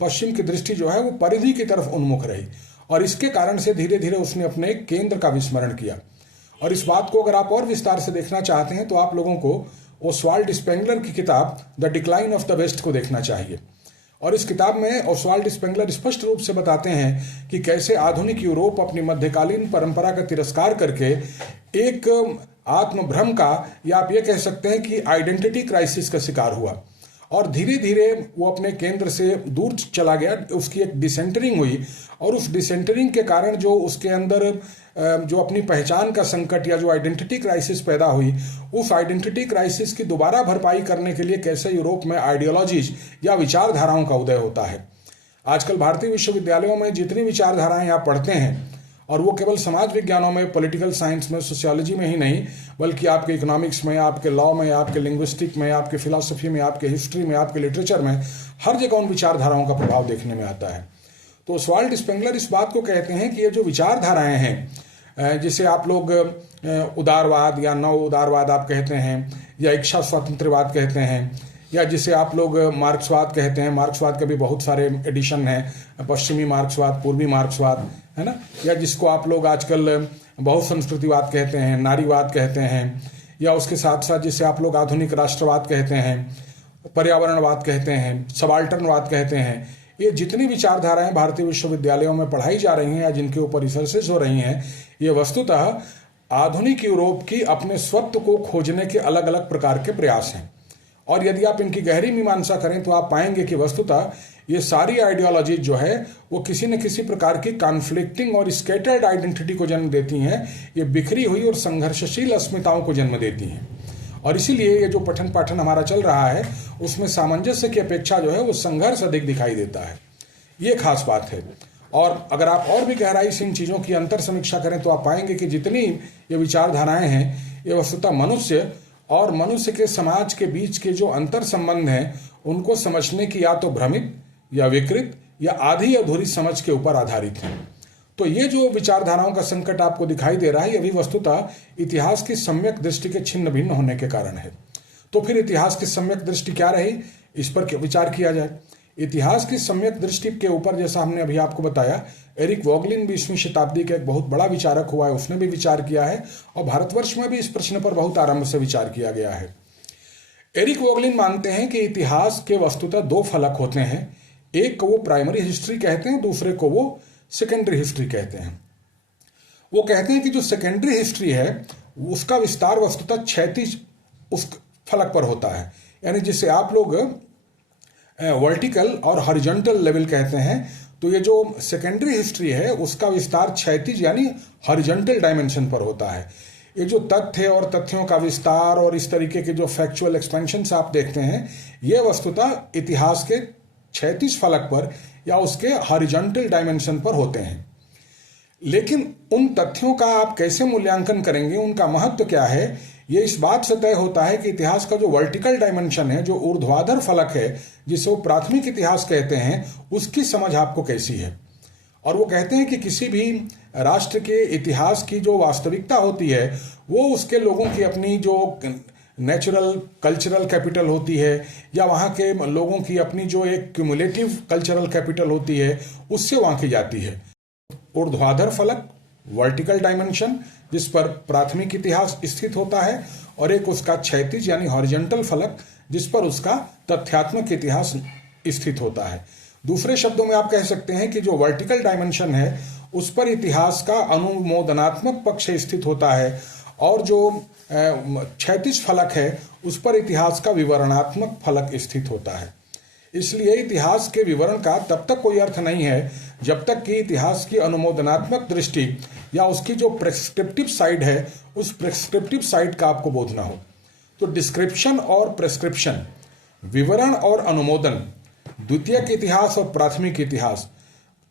पश्चिम की दृष्टि जो है वो परिधि की तरफ उन्मुख रही, और इसके कारण से धीरे धीरे उसने अपने केंद्र का विस्मरण किया। और इस बात को अगर आप और विस्तार से देखना चाहते हैं तो आप लोगों को ओस्वाल्ड स्पेंगलर की किताब the decline of the West को देखना चाहिए। और इस किताब में ओस्वाल्ड स्पेंगलर स्पष्ट रूप से बताते हैं कि कैसे आधुनिक यूरोप अपनी मध्यकालीन परंपरा का तिरस्कार करके एक आत्मभ्रम का, या आप ये कह सकते हैं कि आइडेंटिटी क्राइसिस का शिकार हुआ, और धीरे धीरे वो अपने केंद्र से दूर चला गया। उसकी एक डिसेंटरिंग हुई, और उस डिसेंटरिंग के कारण जो उसके अंदर जो अपनी पहचान का संकट या जो आइडेंटिटी क्राइसिस पैदा हुई, उस आइडेंटिटी क्राइसिस की दोबारा भरपाई करने के लिए कैसे यूरोप में आइडियोलॉजीज या विचारधाराओं का उदय होता है। आजकल भारतीय विश्वविद्यालयों में जितनी विचारधाराएं आप पढ़ते हैं, और वो केवल समाज विज्ञानों में, पॉलिटिकल साइंस में, सोशियोलॉजी में ही नहीं, बल्कि आपके इकोनॉमिक्स में, आपके लॉ में, आपके लिंग्विस्टिक में, आपके फिलॉसफी में, आपके हिस्ट्री में, आपके लिटरेचर में, हर जगह उन विचारधाराओं का प्रभाव देखने में आता है। तो ओस्वाल्ड स्पेंगलर इस बात को कहते हैं कि ये जो विचारधाराएं हैं, जिसे आप लोग उदारवाद या नव उदारवाद आप कहते हैं, या इच्छा स्वातंत्र्यवाद कहते हैं, या जिसे आप लोग मार्क्सवाद कहते हैं, मार्क्सवाद के भी बहुत सारे एडिशन हैं, पश्चिमी मार्क्सवाद, पूर्वी मार्क्सवाद, है ना, या जिसको आप लोग आजकल बहुसंस्कृतिवाद कहते हैं, नारीवाद कहते हैं, या उसके साथ साथ जिसे आप लोग आधुनिक राष्ट्रवाद कहते हैं, पर्यावरणवाद कहते हैं, सबाल्टर्नवाद कहते हैं। ये जितनी विचारधाराएं भारतीय विश्वविद्यालयों में पढ़ाई जा रही हैं या जिनके ऊपर रिसर्चेज हो रही हैं, ये वस्तुतः आधुनिक यूरोप की अपने स्वत्व को खोजने के अलग अलग प्रकार के प्रयास हैं। और यदि आप इनकी गहरी मीमांसा करें तो आप पाएंगे कि वस्तुतः ये सारी आइडियोलॉजी जो है वो किसी न किसी प्रकार की कॉन्फ्लिक्टिंग और स्कैटर्ड आइडेंटिटी को जन्म देती हैं। ये बिखरी हुई और संघर्षशील अस्मिताओं को जन्म देती हैं, और इसीलिए ये जो पठन पाठन हमारा चल रहा है उसमें सामंजस्य की अपेक्षा जो है वो संघर्ष अधिक दिखाई देता है। ये खास बात है। और अगर आप और भी गहराई से इन चीज़ों की अंतर समीक्षा करें तो आप पाएंगे कि जितनी ये विचारधाराएं हैं ये वस्तुतः मनुष्य और मनुष्य के समाज के बीच के जो अंतर संबंध हैं उनको समझने की या तो भ्रमित या विकृत या आधी अधूरी समझ के ऊपर आधारित है। तो ये जो विचारधाराओं का संकट आपको दिखाई दे रहा है, ये भी वस्तुतः इतिहास की सम्यक दृष्टि के छिन्न भिन्न होने के कारण है। तो फिर इतिहास की सम्यक दृष्टि क्या रही, इस पर विचार किया जाए। इतिहास की सम्यक दृष्टि के ऊपर, जैसा हमने अभी आपको बताया, एरिक वॉगलिन 20वीं शताब्दी का एक बहुत बड़ा विचारक हुआ है, उसने भी विचार किया है और भारतवर्ष में भी इस प्रश्न पर बहुत आरंभ से विचार किया गया है। एरिक वॉगलिन मानते हैं कि इतिहास के वस्तुतः दो फलक होते हैं, एक को वो प्राइमरी हिस्ट्री कहते हैं, दूसरे को वो सेकेंडरी हिस्ट्री कहते हैं। वो कहते हैं कि जो सेकेंडरी हिस्ट्री है उसका विस्तार वस्तुतः क्षैतिज उस फलक पर होता है, यानी जिसे आप लोग वर्टिकल और हॉरिजॉन्टल लेवल कहते हैं। तो ये जो सेकेंडरी हिस्ट्री है उसका विस्तार क्षैतिज यानी हॉरिजॉन्टल डायमेंशन पर होता है। ये जो तथ्य और तथ्यों का विस्तार और इस तरीके के जो फैक्चुअल एक्सपेंशंस आप देखते हैं, ये वस्तुतः इतिहास के क्षैतिज फलक पर या उसके हॉरिजॉन्टल डायमेंशन पर होते हैं। लेकिन उन तथ्यों का आप कैसे मूल्यांकन करेंगे, उनका महत्व क्या है, ये इस बात से तय होता है कि इतिहास का जो वर्टिकल डायमेंशन है, जो ऊर्ध्वाधर फलक है, जिसे वो प्राथमिक इतिहास कहते हैं, उसकी समझ आपको कैसी है। और वो कहते हैं कि किसी भी राष्ट्र के इतिहास की जो वास्तविकता होती है वो उसके लोगों की अपनी जो नेचुरल कल्चरल कैपिटल होती है या वहाँ के लोगों की अपनी जो एक क्यूमुलेटिव कल्चरल कैपिटल होती है, उससे वहाँ की जाती है। ऊर्ध्वाधर फलक वर्टिकल डायमेंशन जिस पर प्राथमिक इतिहास स्थित होता है, और एक उसका क्षैतिज यानी हॉरिजॉन्टल फलक जिस पर उसका तथ्यात्मक इतिहास स्थित होता है। दूसरे शब्दों में आप कह सकते हैं कि जो वर्टिकल डायमेंशन है उस पर इतिहास का अनुमोदनात्मक पक्ष स्थित होता है, और जो क्षैतिज फलक है उस पर इतिहास का विवरणात्मक फलक स्थित होता है। इसलिए इतिहास के विवरण का तब तक कोई अर्थ नहीं है जब तक कि इतिहास की अनुमोदनात्मक दृष्टि या उसकी जो प्रेस्क्रिप्टिव साइड है उस प्रेस्क्रिप्टिव साइड का आपको बोध ना हो। तो डिस्क्रिप्शन और प्रेस्क्रिप्शन, विवरण और अनुमोदन, द्वितीयक इतिहास और प्राथमिक इतिहास,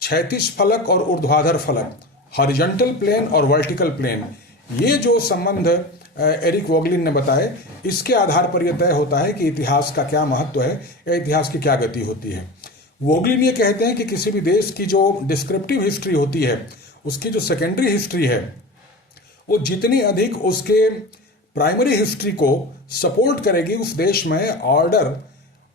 क्षैतिज फलक और ऊर्ध्वाधर फलक, हॉरिजॉन्टल प्लेन और वर्टिकल प्लेन, ये जो संबंध एरिक वॉगलिन ने बताए, इसके आधार पर यह तय होता है कि इतिहास का क्या महत्व है या इतिहास की क्या गति होती है। वॉगलिन ये कहते हैं कि किसी भी देश की जो डिस्क्रिप्टिव हिस्ट्री होती है, उसकी जो सेकेंडरी हिस्ट्री है, वो जितनी अधिक उसके प्राइमरी हिस्ट्री को सपोर्ट करेगी, उस देश में ऑर्डर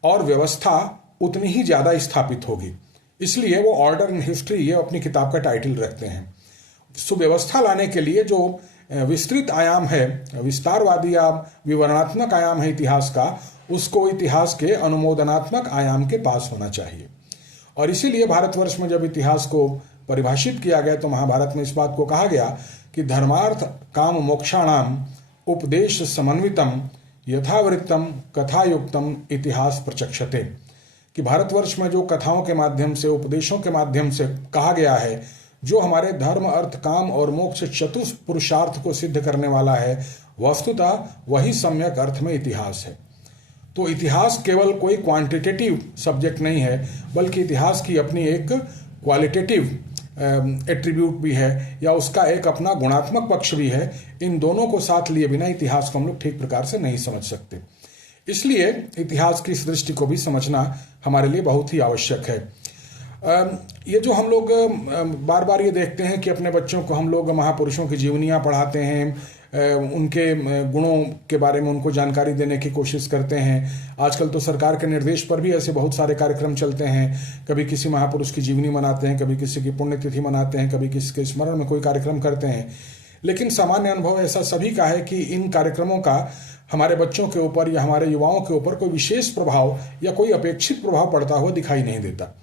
और व्यवस्था उतनी ही ज़्यादा स्थापित होगी। इसलिए वो ऑर्डर इन हिस्ट्री ये अपनी किताब का टाइटल रखते हैं। सुव्यवस्था लाने के लिए जो विस्तृत आयाम है, विस्तारवादी या विवरणात्मक आयाम है इतिहास का, उसको इतिहास के अनुमोदनात्मक आयाम के पास होना चाहिए। और इसीलिए भारतवर्ष में जब इतिहास को परिभाषित किया गया तो महाभारत में इस बात को कहा गया कि धर्मार्थ काम मोक्षाणाम उपदेश समन्वितम यथावृत्तम कथायुक्तम इतिहास प्रचक्षते, कि भारतवर्ष में जो कथाओं के माध्यम से, उपदेशों के माध्यम से कहा गया है, जो हमारे धर्म अर्थ काम और मोक्ष चतुष पुरुषार्थ को सिद्ध करने वाला है, वस्तुतः वही सम्यक अर्थ में इतिहास है। तो इतिहास केवल कोई क्वांटिटेटिव सब्जेक्ट नहीं है, बल्कि इतिहास की अपनी एक क्वालिटेटिव एट्रीब्यूट भी है या उसका एक अपना गुणात्मक पक्ष भी है। इन दोनों को साथ लिए बिना इतिहास को हम लोग ठीक प्रकार से नहीं समझ सकते। इसलिए इतिहास की इस दृष्टि को भी समझना हमारे लिए बहुत ही आवश्यक है। ये जो हम लोग बार बार ये देखते हैं कि अपने बच्चों को हम लोग महापुरुषों की जीवनियाँ पढ़ाते हैं, उनके गुणों के बारे में उनको जानकारी देने की कोशिश करते हैं। आजकल तो सरकार के निर्देश पर भी ऐसे बहुत सारे कार्यक्रम चलते हैं, कभी किसी महापुरुष की जीवनी मनाते हैं, कभी किसी की पुण्यतिथि मनाते हैं, कभी किसी के स्मरण में कोई कार्यक्रम करते हैं। लेकिन सामान्य अनुभव ऐसा सभी का है कि इन कार्यक्रमों का हमारे बच्चों के ऊपर या हमारे युवाओं के ऊपर कोई विशेष प्रभाव या कोई अपेक्षित प्रभाव पड़ता हुआ दिखाई नहीं देता।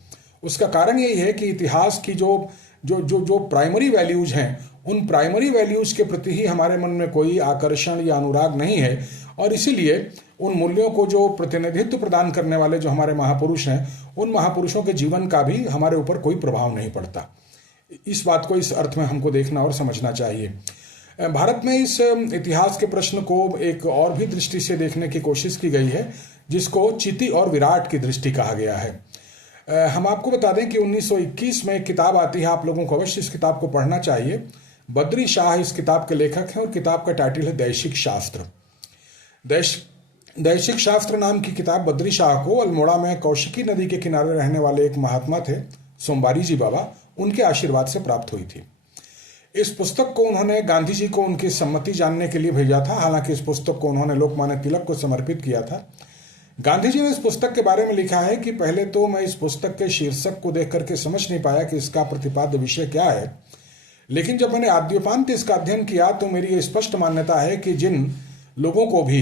उसका कारण यही है कि इतिहास की जो प्राइमरी वैल्यूज हैं, उन प्राइमरी वैल्यूज के प्रति ही हमारे मन में कोई आकर्षण या अनुराग नहीं है, और इसीलिए उन मूल्यों को जो प्रतिनिधित्व प्रदान करने वाले जो हमारे महापुरुष हैं, उन महापुरुषों के जीवन का भी हमारे ऊपर कोई प्रभाव नहीं पड़ता। इस बात को इस अर्थ में हमको देखना और समझना चाहिए। भारत में इस इतिहास के प्रश्न को एक और भी दृष्टि से देखने की कोशिश की गई है, जिसको चिति और विराट की दृष्टि कहा गया है। हम आपको बता दें कि 1921 में एक किताब आती है, आप लोगों को अवश्य इस किताब को पढ़ना चाहिए। बद्री शाह इस किताब के लेखक हैं और किताब का टाइटल है दैशिक शास्त्र। दैशिक शास्त्र नाम की किताब बद्री शाह को अल्मोड़ा में कौशिकी नदी के किनारे रहने वाले एक महात्मा थे, सोमवारी जी बाबा, उनके आशीर्वाद से प्राप्त हुई थी। इस पुस्तक को उन्होंने गांधी जी को उनकी सम्मति जानने के लिए भेजा था। हालांकि इस पुस्तक को उन्होंने लोकमान्य तिलक को समर्पित किया था। गांधी जी ने इस पुस्तक के बारे में लिखा है कि पहले तो मैं इस पुस्तक के शीर्षक को देख करके समझ नहीं पाया कि इसका प्रतिपाद्य विषय क्या है, लेकिन जब मैंने आद्योपांत इसका अध्ययन किया तो मेरी ये स्पष्ट मान्यता है कि जिन लोगों को भी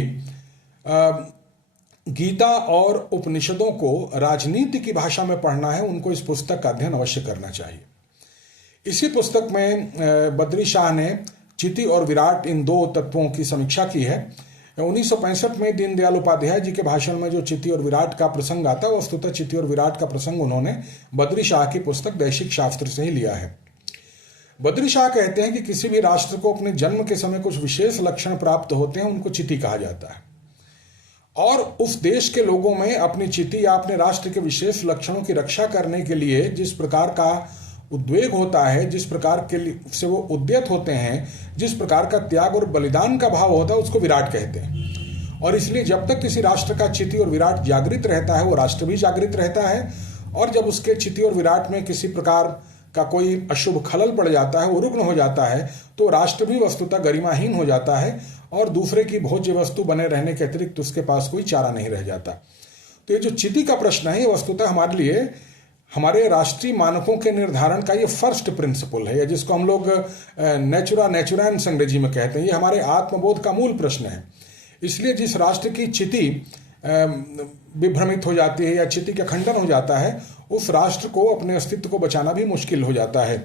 गीता और उपनिषदों को राजनीति की भाषा में पढ़ना है उनको इस पुस्तक का अध्ययन अवश्य करना चाहिए। इसी पुस्तक में बद्री शाह ने चिति और विराट इन दो तत्वों की समीक्षा की है। 1965 में दीनदयाल उपाध्याय जी के भाषण में जो चिति और विराट का प्रसंग आता है, वस्तुतः चिति और विराट का प्रसंग उन्होंने बद्री शाह की पुस्तक दैशिक शास्त्र से ही लिया है। बद्री शाह कहते हैं कि किसी भी राष्ट्र को अपने जन्म के समय कुछ विशेष लक्षण प्राप्त होते हैं, उनको चिति कहा जाता है, और उस देश के लोगों में अपनी चिति या अपने राष्ट्र के विशेष लक्षणों की रक्षा करने के लिए जिस प्रकार का उद्वेग होता है, जिस प्रकार के से वो उद्यत होते हैं, जिस प्रकार का त्याग और बलिदान का भाव होता है, उसको विराट कहते हैं। और इसलिए जब तक किसी राष्ट्र का चिति और विराट जागृत रहता है, वो राष्ट्र भी जागृत रहता है, और जब उसके चिति और विराट में किसी प्रकार का कोई अशुभ खलल पड़ जाता है, वो रुग्ण हो जाता है, तो राष्ट्र भी वस्तुतः गरिमाहीन हो जाता है और दूसरे की भोज्य वस्तु बने रहने के अतिरिक्त उसके पास कोई चारा नहीं रह जाता। तो ये जो चिति का प्रश्न है, ये वस्तुतः हमारे लिए हमारे राष्ट्रीय मानकों के निर्धारण का ये फर्स्ट प्रिंसिपल है, जिसको हम लोग नेचुरेंस अंग्रेजी में कहते हैं। ये हमारे आत्मबोध का मूल प्रश्न है। इसलिए जिस राष्ट्र की चिति विभ्रमित हो जाती है या चिति का खंडन हो जाता है, उस राष्ट्र को अपने अस्तित्व को बचाना भी मुश्किल हो जाता है।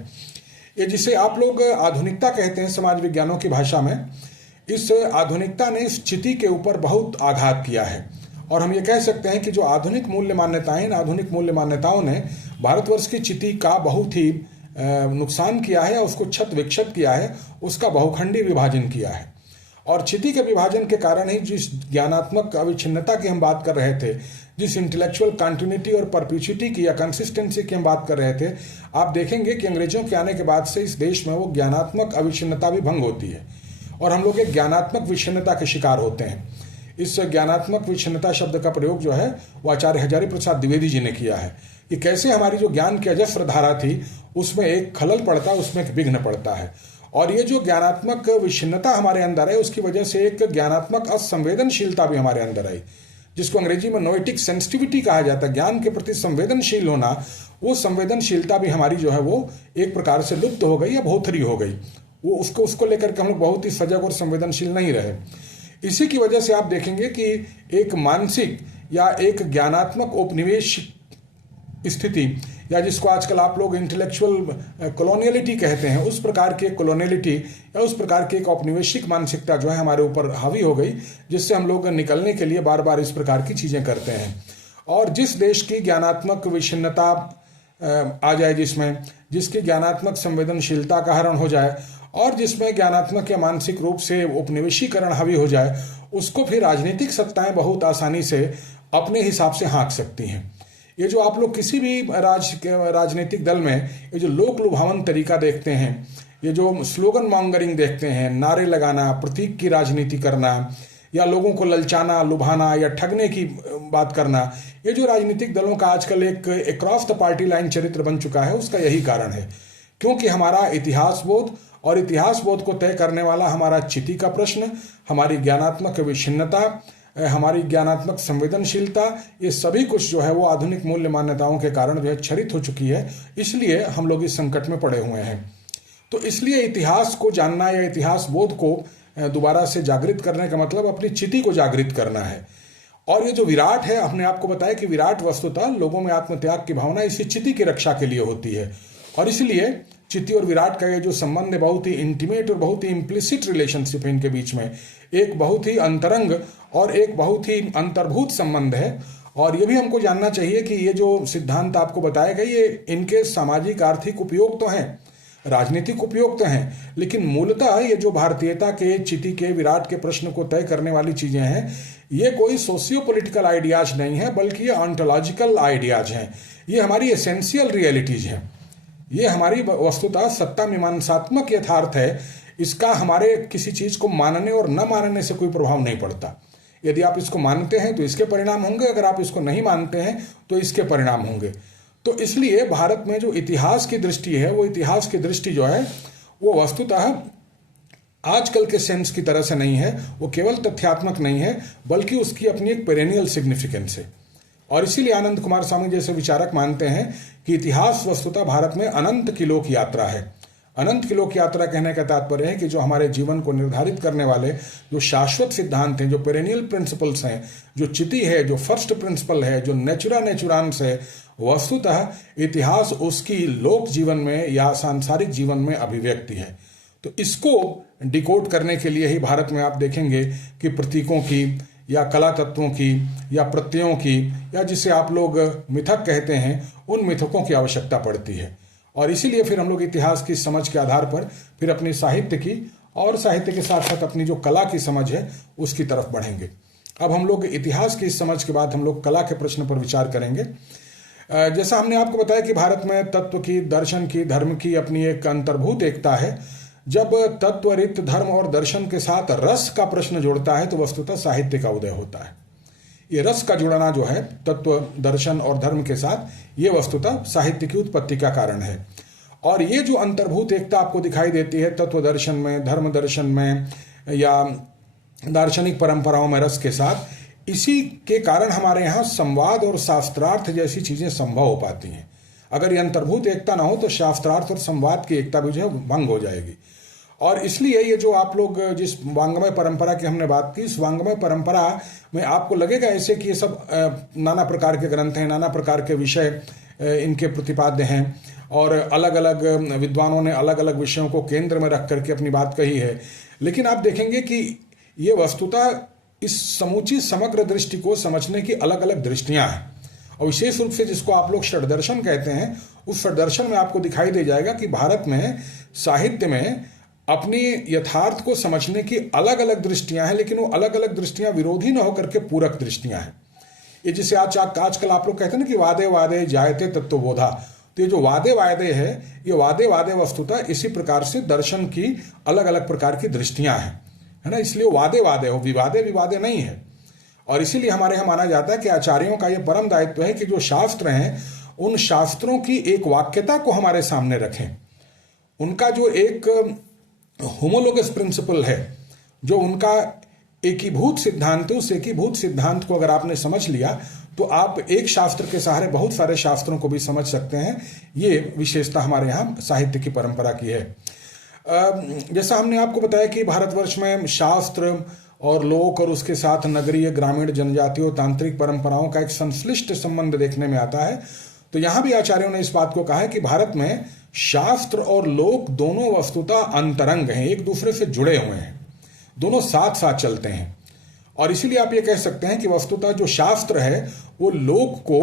ये जिसे आप लोग आधुनिकता कहते हैं समाज विज्ञानों की भाषा में, इस आधुनिकता ने इस चिति के ऊपर बहुत आघात किया है। और हम ये कह सकते हैं कि जो आधुनिक मूल्य मान्यताएं, इन आधुनिक मूल्य मान्यताओं ने भारतवर्ष की चिति का बहुत ही नुकसान किया है, उसको क्षत विक्षत किया है, उसका बहुखंडी विभाजन किया है। और चिति के विभाजन के कारण ही जिस ज्ञानात्मक अविच्छिन्नता की हम बात कर रहे थे, जिस इंटेलेक्चुअल कंटिन्यूटी और परपिचुइटी की या कंसिस्टेंसी की हम बात कर रहे थे, आप देखेंगे कि अंग्रेजों के आने के बाद से इस देश में वो ज्ञानात्मक अविच्छिन्नता भी भंग होती है और हम लोग एक ज्ञानात्मक विच्छिन्नता के शिकार होते हैं। इस ज्ञानात्मक विच्छिन्नता शब्द का प्रयोग जो है वो आचार्य हजारी प्रसाद द्विवेदी जी ने किया है कि कैसे हमारी जो ज्ञान की अजस्र धारा थी उसमें एक खलल पड़ता है, उसमें एक विघ्न पड़ता है। और ये जो ज्ञानात्मक विच्छिन्नता हमारे अंदर है, उसकी वजह से एक ज्ञानात्मक असंवेदनशीलता भी हमारे अंदर आई, जिसको अंग्रेजी में नोएटिक सेंसिटिविटी कहा जाता है। ज्ञान के प्रति संवेदनशील होना, वो संवेदनशीलता भी हमारी जो है वो एक प्रकार से लुप्त हो गई या भोथरी हो गई। वो उसको लेकर के हम लोग बहुत ही सजग और संवेदनशील नहीं रहे। इसी की वजह से आप देखेंगे कि एक मानसिक या एक ज्ञानात्मक उपनिवेश स्थिति, या जिसको आजकल आप लोग इंटेलेक्चुअल कॉलोनियलिटी कहते हैं, उस प्रकार की कॉलोनियलिटी या उस प्रकार की एक औपनिवेशिक मानसिकता जो है हमारे ऊपर हावी हो गई, जिससे हम लोग निकलने के लिए बार बार इस प्रकार की चीज़ें करते हैं। और जिस देश की ज्ञानात्मक विच्छिन्नता आ जाए, जिसकी ज्ञानात्मक संवेदनशीलता का हरण हो जाए और जिसमें ज्ञानात्मक या मानसिक रूप से उपनिवेशीकरण हावी हो जाए, उसको फिर राजनीतिक सत्ताएं बहुत आसानी से अपने हिसाब से हाँक सकती हैं। ये जो आप लोग किसी भी राजनीतिक दल में ये जो लोक लुभावन तरीका देखते हैं, ये जो स्लोगन मॉन्गरिंग देखते हैं, नारे लगाना, प्रतीक की राजनीति करना, या लोगों को ललचाना, लुभाना या ठगने की बात करना, ये जो राजनीतिक दलों का आजकल एक अक्रॉस द पार्टी लाइन चरित्र बन चुका है, उसका यही कारण है। क्योंकि हमारा इतिहास बोध और इतिहास बोध को तय करने वाला हमारा चिति का प्रश्न, हमारी ज्ञानात्मक विच्छिन्नता, हमारी ज्ञानात्मक संवेदनशीलता, ये सभी कुछ जो है वो आधुनिक मूल्य मान्यताओं के कारण जो है क्षरित हो चुकी है। इसलिए हम लोग इस संकट में पड़े हुए हैं। तो इसलिए इतिहास को जानना या इतिहास बोध को दोबारा से जागृत करने का मतलब अपनी चिति को जागृत करना है। और ये जो विराट है, हमने आपको बताया कि विराट वस्तुतः लोगों में आत्मत्याग की भावना इसी चिति की रक्षा के लिए होती है। और इसलिए चिति और विराट का ये जो संबंध है, बहुत ही इंटीमेट और बहुत ही इम्प्लिसिट रिलेशनशिप है इनके बीच में, एक बहुत ही अंतरंग और एक बहुत ही अंतर्भूत संबंध है। और ये भी हमको जानना चाहिए कि ये जो सिद्धांत आपको बताए गए, ये इनके सामाजिक आर्थिक उपयोग तो हैं, राजनीतिक उपयोग तो हैं, लेकिन मूलतः ये जो भारतीयता के, चिति के, विराट के प्रश्न को तय करने वाली चीजें हैं, ये कोई सोशियो पॉलिटिकल आइडियाज नहीं है, बल्कि ये ऑन्टोलॉजिकल आइडियाज हैं। ये हमारी एसेंशियल रियलिटीज हैं। ये हमारी वस्तुतः सत्ता मीमांसात्मक यथार्थ है। इसका हमारे किसी चीज को मानने और न मानने से कोई प्रभाव नहीं पड़ता। यदि आप इसको मानते हैं तो इसके परिणाम होंगे, अगर आप इसको नहीं मानते हैं तो इसके परिणाम होंगे। तो इसलिए भारत में जो इतिहास की दृष्टि है, वो इतिहास की दृष्टि जो है वो वस्तुतः आजकल के सेंस की तरह से नहीं है, वो केवल तथ्यात्मक नहीं है बल्कि उसकी अपनी एक पेरेनियल सिग्निफिकेंस है। और इसीलिए आनंद कुमार स्वामी जैसे विचारक मानते हैं कि इतिहास वस्तुतः भारत में अनंत की लोक यात्रा है। अनंत की लोक यात्रा कहने का तात्पर्य है कि जो हमारे जीवन को निर्धारित करने वाले जो शाश्वत सिद्धांत हैं, जो पेरेनियल प्रिंसिपल्स हैं, जो चिति है, जो फर्स्ट प्रिंसिपल है, जो नेचुरा नेचुरांस है, वस्तुतः इतिहास उसकी लोक जीवन में या सांसारिक जीवन में अभिव्यक्ति है। तो इसको डिकोड करने के लिए ही भारत में आप देखेंगे कि प्रतीकों की या कला तत्वों की या प्रत्ययों की या जिसे आप लोग मिथक कहते हैं, उन मिथकों की आवश्यकता पड़ती है। और इसीलिए फिर हम लोग इतिहास की समझ के आधार पर फिर अपनी साहित्य की और साहित्य के साथ साथ अपनी जो कला की समझ है उसकी तरफ बढ़ेंगे। अब हम लोग इतिहास की इस समझ के बाद हम लोग कला के प्रश्न पर विचार करेंगे। जैसा हमने आपको बताया कि भारत में तत्व की, दर्शन की, धर्म की अपनी एक अंतर्भूत एकता है। जब तत्व, रित, धर्म और दर्शन के साथ रस का प्रश्न जुड़ता है तो वस्तुतः साहित्य का उदय होता है। ये रस का जुड़ना जो है तत्व, दर्शन और धर्म के साथ, ये वस्तुतः साहित्य की उत्पत्ति का कारण है। और ये जो अंतर्भूत एकता आपको दिखाई देती है तत्व दर्शन में, धर्म दर्शन में या दार्शनिक परंपराओं में रस के साथ, इसी के कारण हमारे यहाँ संवाद और शास्त्रार्थ जैसी चीजें संभव हो पाती हैं। अगर ये अंतर्भूत एकता ना हो तो शास्त्रार्थ और संवाद की एकता भी जो है भंग हो जाएगी। और इसलिए ये जो आप लोग जिस वांग्मय परंपरा की हमने बात की, इस वांग्मय परंपरा में आपको लगेगा ऐसे कि ये सब नाना प्रकार के ग्रंथ हैं, नाना प्रकार के विषय इनके प्रतिपाद्य हैं और अलग अलग विद्वानों ने अलग अलग विषयों को केंद्र में रख करके अपनी बात कही है। लेकिन आप देखेंगे कि ये वस्तुतः इस समूची समग्र दृष्टि को समझने की अलग अलग दृष्टियां हैं। और विशेष रूप से जिसको आप लोग षड्दर्शन कहते हैं, उस षड्दर्शन में आपको दिखाई दे जाएगा कि भारत में साहित्य में अपनी यथार्थ को समझने की अलग अलग दृष्टियां हैं, लेकिन वो अलग अलग दृष्टियां विरोधी न होकर के पूरक दृष्टियां हैं। ये जिसे आजकल आप लोग कहते हैं ना कि वादे वादे जायते तत्वबोधा, तो ये जो वादे वादे है, ये वादे वादे वस्तुतः इसी प्रकार से दर्शन की अलग अलग प्रकार की दृष्टियां हैं, है ना। इसलिए वादे वादे हो, विवादे विवादे नहीं है। और इसीलिए हमारे यहाँ माना जाता है कि आचार्यों का यह परम दायित्व है कि जो शास्त्र हैं उन शास्त्रों की एक वाक्यता को हमारे सामने रखें। उनका जो एक होमोलोगस प्रिंसिपल है, जो उनका एकीभूत सिद्धांत है, उस एकीभूत सिद्धांत को अगर आपने समझ लिया तो आप एक शास्त्र के सहारे बहुत सारे शास्त्रों को भी समझ सकते हैं। ये विशेषता हमारे यहाँ साहित्य की परंपरा की है। जैसा हमने आपको बताया कि भारतवर्ष में शास्त्र और लोक और उसके साथ नगरीय, ग्रामीण, जनजातीय और तांत्रिक परंपराओं का एक संश्लिष्ट संबंध देखने में आता है। तो यहां भी आचार्यों ने इस बात को कहा है कि भारत में शास्त्र और लोक दोनों वस्तुतः अंतरंग हैं, एक दूसरे से जुड़े हुए हैं, दोनों साथ साथ चलते हैं। और इसीलिए आप ये कह सकते हैं कि वस्तुतः जो शास्त्र है वो लोक को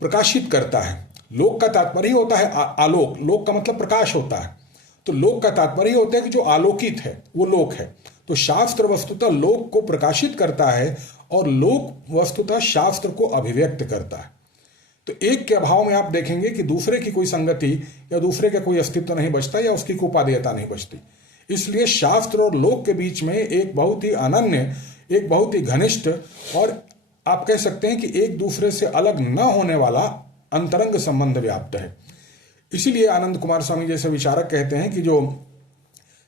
प्रकाशित करता है। लोक का तात्पर्य होता है आलोक, लोक का मतलब प्रकाश होता है, तो लोक का तात्पर्य होता है कि जो आलोकित है वो लोक है। तो शास्त्र वस्तुतः लोक को प्रकाशित करता है और लोक वस्तुतः शास्त्र को अभिव्यक्त करता है। तो एक के अभाव में आप देखेंगे कि दूसरे की कोई संगति या दूसरे का कोई अस्तित्व नहीं बचता या उसकी कोई उपादेयता नहीं बचती। इसलिए शास्त्र और लोक के बीच में एक बहुत ही अनन्य, एक बहुत ही घनिष्ठ और आप कह सकते हैं कि एक दूसरे से अलग न होने वाला अंतरंग संबंध व्याप्त है। इसीलिए आनंद कुमार स्वामी जैसे विचारक कहते हैं कि जो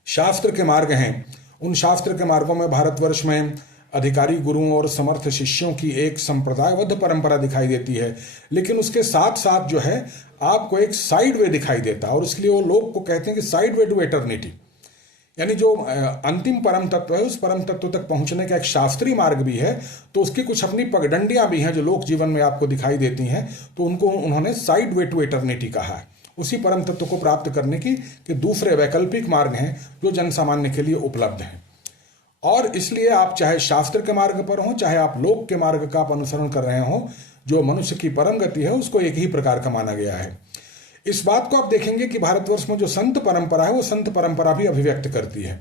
शास्त्र के मार्ग हैं, उन शास्त्र के मार्गों में भारतवर्ष में अधिकारी गुरुओं और समर्थ शिष्यों की एक संप्रदायबद्ध परंपरा दिखाई देती है, लेकिन उसके साथ साथ जो है आपको एक साइड वे दिखाई देता है। और इसलिए वो लोग को कहते हैं कि साइड वे टू एटर्निटी, यानी जो अंतिम परम तत्व है उस परम तत्व तक पहुंचने का एक शास्त्रीय मार्ग भी है। तो उसकी कुछ अपनी पगडंडियां भी हैं जो लोक जीवन में आपको दिखाई देती हैं, तो उनको उन्होंने साइड वे टू एटर्निटी कहा है। उसी परम तत्व को प्राप्त करने की कि दूसरे वैकल्पिक मार्ग हैं जो जन सामान्य के लिए उपलब्ध हैं। और इसलिए आप चाहे शास्त्र के मार्ग पर हो, चाहे आप लोक के मार्ग का आप अनुसरण कर रहे हो, जो मनुष्य की परम गति है उसको एक ही प्रकार का माना गया है। इस बात को आप देखेंगे कि भारतवर्ष में जो संत परंपरा है वो संत परंपरा भी अभिव्यक्त करती है।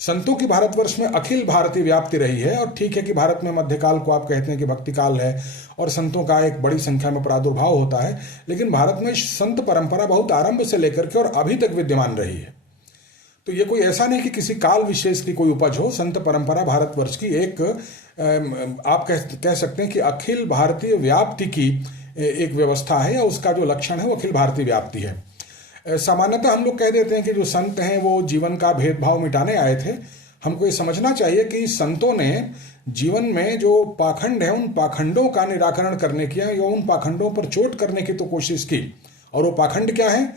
संतों की भारतवर्ष में अखिल भारतीय व्याप्ति रही है। और ठीक है कि भारत में मध्यकाल को आप कहते हैं कि भक्ति काल है और संतों का एक बड़ी संख्या में प्रादुर्भाव होता है, लेकिन भारत में संत परंपरा बहुत आरंभ से लेकर के और अभी तक विद्यमान रही है। तो ये कोई ऐसा नहीं कि किसी काल विशेष की कोई उपज हो। संत परंपरा भारतवर्ष की एक आप कह सकते हैं कि अखिल भारतीय व्याप्ति की एक व्यवस्था है, या उसका जो लक्षण है वो अखिल भारतीय व्याप्ति है। सामान्यतः हम लोग कह देते हैं कि जो संत हैं वो जीवन का भेदभाव मिटाने आए थे। हमको ये समझना चाहिए कि संतों ने जीवन में जो पाखंड है उन पाखंडों का निराकरण करने की या उन पाखंडों पर चोट करने की तो कोशिश की। और वो पाखंड क्या है?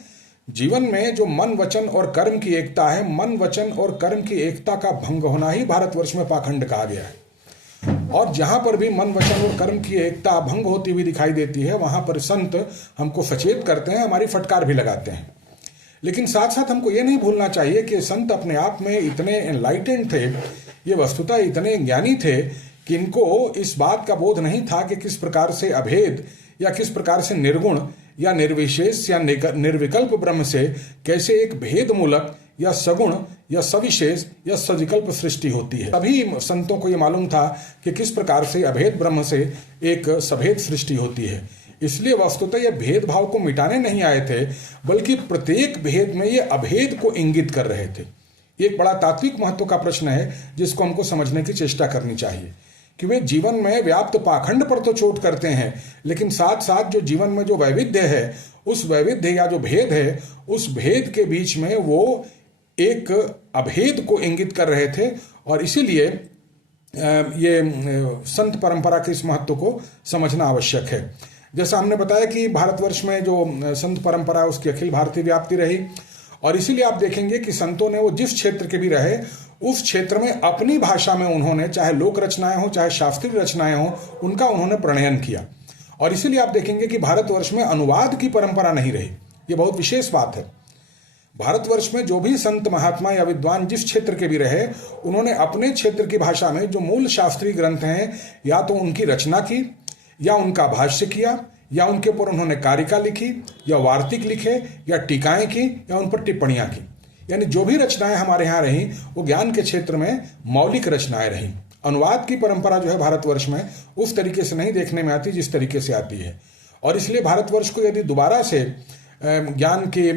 जीवन में जो मन वचन और कर्म की एकता है, मन वचन और कर्म की एकता का भंग होना ही भारतवर्ष में पाखंड कहा गया है। और जहां पर भी मन वचन और कर्म की एकता भंग होती हुई दिखाई देती है वहां पर संत हमको सचेत करते हैं, हमारी फटकार भी लगाते हैं। लेकिन साथ साथ हमको ये नहीं भूलना चाहिए कि संत अपने आप में इतने एनलाइटेंड थे, ये वस्तुतः इतने ज्ञानी थे कि इनको इस बात का बोध नहीं था कि किस प्रकार से अभेद या किस प्रकार से निर्गुण या निर्विशेष या निर्विकल्प ब्रह्म से कैसे एक भेद मूलक या सगुण या सविशेष या सविकल्प सृष्टि होती है। सभी संतों को यह मालूम था कि किस प्रकार से अभेद ब्रह्म से एक सभेद सृष्टि होती है। इसलिए वस्तुतः ये भेदभाव को मिटाने नहीं आए थे, बल्कि प्रत्येक भेद में ये अभेद को इंगित कर रहे थे। एक बड़ा तात्विक महत्व का प्रश्न है जिसको हमको समझने की चेष्टा करनी चाहिए कि वे जीवन में व्याप्त पाखंड पर तो चोट करते हैं, लेकिन साथ साथ जो जीवन में जो वैविध्य है, उस वैविध्य या जो भेद है, उस भेद के बीच में वो एक अभेद को इंगित कर रहे थे। और इसीलिए ये संत परंपरा के इस महत्व को समझना आवश्यक है। जैसा हमने बताया कि भारतवर्ष में जो संत परंपरा है उसकी अखिल भारतीय व्याप्ति रही, और इसीलिए आप देखेंगे कि संतों ने वो जिस क्षेत्र के भी रहे उस क्षेत्र में अपनी भाषा में उन्होंने, चाहे लोक रचनाएं हो चाहे शास्त्रीय रचनाएं हो, उनका उन्होंने प्रणयन किया। और इसीलिए आप देखेंगे कि भारतवर्ष में अनुवाद की परंपरा नहीं रही। ये बहुत विशेष बात है। भारतवर्ष में जो भी संत महात्मा या विद्वान जिस क्षेत्र के भी रहे, उन्होंने अपने क्षेत्र की भाषा में जो मूल शास्त्रीय ग्रंथ हैं या तो उनकी रचना की, या उनका भाष्य किया, या उनके ऊपर उन्होंने कारिका लिखी, या वार्तिक लिखे, या टीकाएं की, या उन पर टिप्पणियां की। यानी जो भी रचनाएं हमारे यहाँ रही वो ज्ञान के क्षेत्र में मौलिक रचनाएं रही। अनुवाद की परंपरा जो है भारतवर्ष में उस तरीके से नहीं देखने में आती जिस तरीके से आती है। और इसलिए भारतवर्ष को यदि दोबारा से ज्ञान के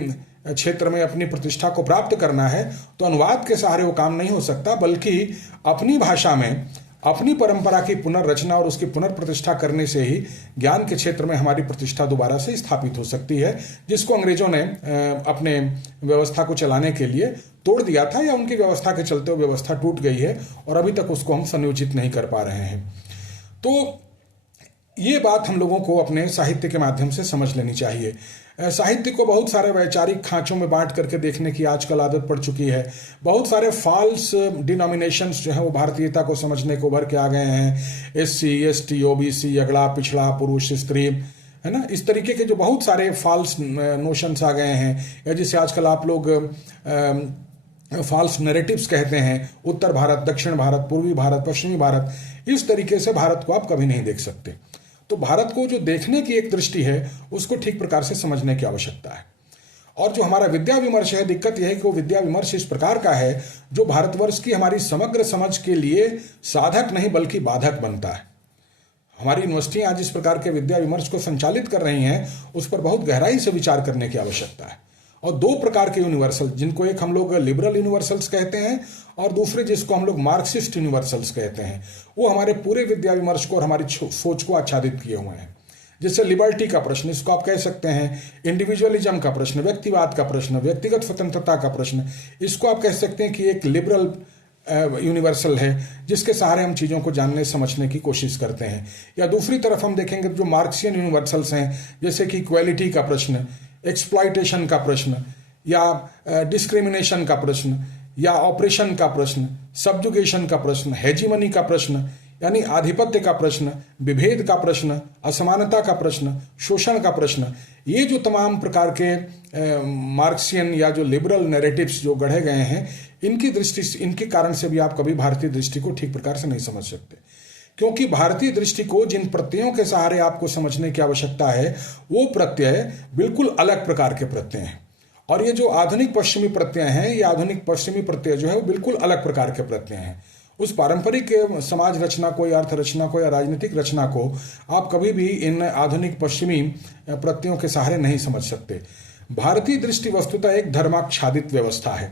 क्षेत्र में अपनी प्रतिष्ठा को प्राप्त करना है तो अनुवाद के सहारे वो काम नहीं हो सकता, बल्कि अपनी भाषा में अपनी परंपरा की पुनर्रचना और उसकी पुनर्प्रतिष्ठा करने से ही ज्ञान के क्षेत्र में हमारी प्रतिष्ठा दोबारा से स्थापित हो सकती है, जिसको अंग्रेजों ने अपने व्यवस्था को चलाने के लिए तोड़ दिया था, या उनकी व्यवस्था के चलते वो व्यवस्था टूट गई है और अभी तक उसको हम संयोजित नहीं कर पा रहे हैं। तो ये बात हम लोगों को अपने साहित्य के माध्यम से समझ लेनी चाहिए। साहित्य को बहुत सारे वैचारिक खांचों में बांट करके देखने की आजकल आदत पड़ चुकी है। बहुत सारे फॉल्स डिनोमिनेशंस जो हैं वो भारतीयता को समझने को उभर के आ गए हैं। SC, ST, OBC, अगड़ा पिछड़ा, पुरुष, स्त्री, है ना, इस तरीके के जो बहुत सारे फॉल्स नोशंस आ गए हैं, या जिसे आजकल आप लोग फॉल्स नैरेटिव्स कहते हैं। उत्तर भारत, दक्षिण भारत, पूर्वी भारत, पश्चिमी भारत, इस तरीके से भारत को आप कभी नहीं देख सकते। तो भारत को जो देखने की एक दृष्टि है उसको ठीक प्रकार से समझने की आवश्यकता है। और जो हमारा विद्या विमर्श है, दिक्कत यह है कि वो विद्या विमर्श इस प्रकार का है जो भारतवर्ष की हमारी समग्र समझ के लिए साधक नहीं बल्कि बाधक बनता है। हमारी यूनिवर्सिटियां आज इस प्रकार के विद्या विमर्श को संचालित कर रही हैं, उस पर बहुत गहराई से विचार करने की आवश्यकता है। और दो प्रकार के यूनिवर्सल, जिनको एक हम लोग लिबरल यूनिवर्सल्स कहते हैं और दूसरे जिसको हम लोग मार्क्सिस्ट यूनिवर्सल्स कहते हैं, वो हमारे पूरे विद्या विमर्श को और हमारी सोच को आच्छादित किए हुए हैं। जैसे लिबर्टी का प्रश्न, इसको आप कह सकते हैं इंडिविजुअलिज्म का प्रश्न, व्यक्तिवाद का प्रश्न, व्यक्तिगत स्वतंत्रता का प्रश्न, इसको आप कह सकते हैं कि एक लिबरल यूनिवर्सल है जिसके सहारे हम चीज़ों को जानने समझने की कोशिश करते हैं। या दूसरी तरफ हम देखेंगे जो मार्क्सियन यूनिवर्सल्स हैं, जैसे कि इक्वेलिटी का प्रश्न, एक्सप्लॉयटेशन का प्रश्न, या डिस्क्रिमिनेशन का प्रश्न, या ऑपरेशन का प्रश्न, सब्जुगेशन का प्रश्न, हेजीमनी का प्रश्न यानी आधिपत्य का प्रश्न, विभेद का प्रश्न, असमानता का प्रश्न, शोषण का प्रश्न, ये जो तमाम प्रकार के मार्क्सियन या जो लिबरल नैरेटिव्स जो गढ़े गए हैं, इनकी दृष्टि, इनके कारण से भी आप कभी भारतीय दृष्टि को ठीक प्रकार से नहीं समझ सकते। क्योंकि भारतीय दृष्टि को जिन प्रत्ययों के सहारे आपको समझने की आवश्यकता है वो प्रत्यय बिल्कुल अलग प्रकार के प्रत्यय हैं। और ये जो आधुनिक पश्चिमी प्रत्यय हैं, ये आधुनिक पश्चिमी प्रत्यय जो है वो बिल्कुल अलग प्रकार के प्रत्यय हैं। उस पारंपरिक समाज रचना को या अर्थ रचना को या राजनीतिक रचना को आप कभी भी इन आधुनिक पश्चिमी प्रत्ययों के सहारे नहीं समझ सकते। भारतीय दृष्टि वस्तुतः एक धर्माच्छादित व्यवस्था है।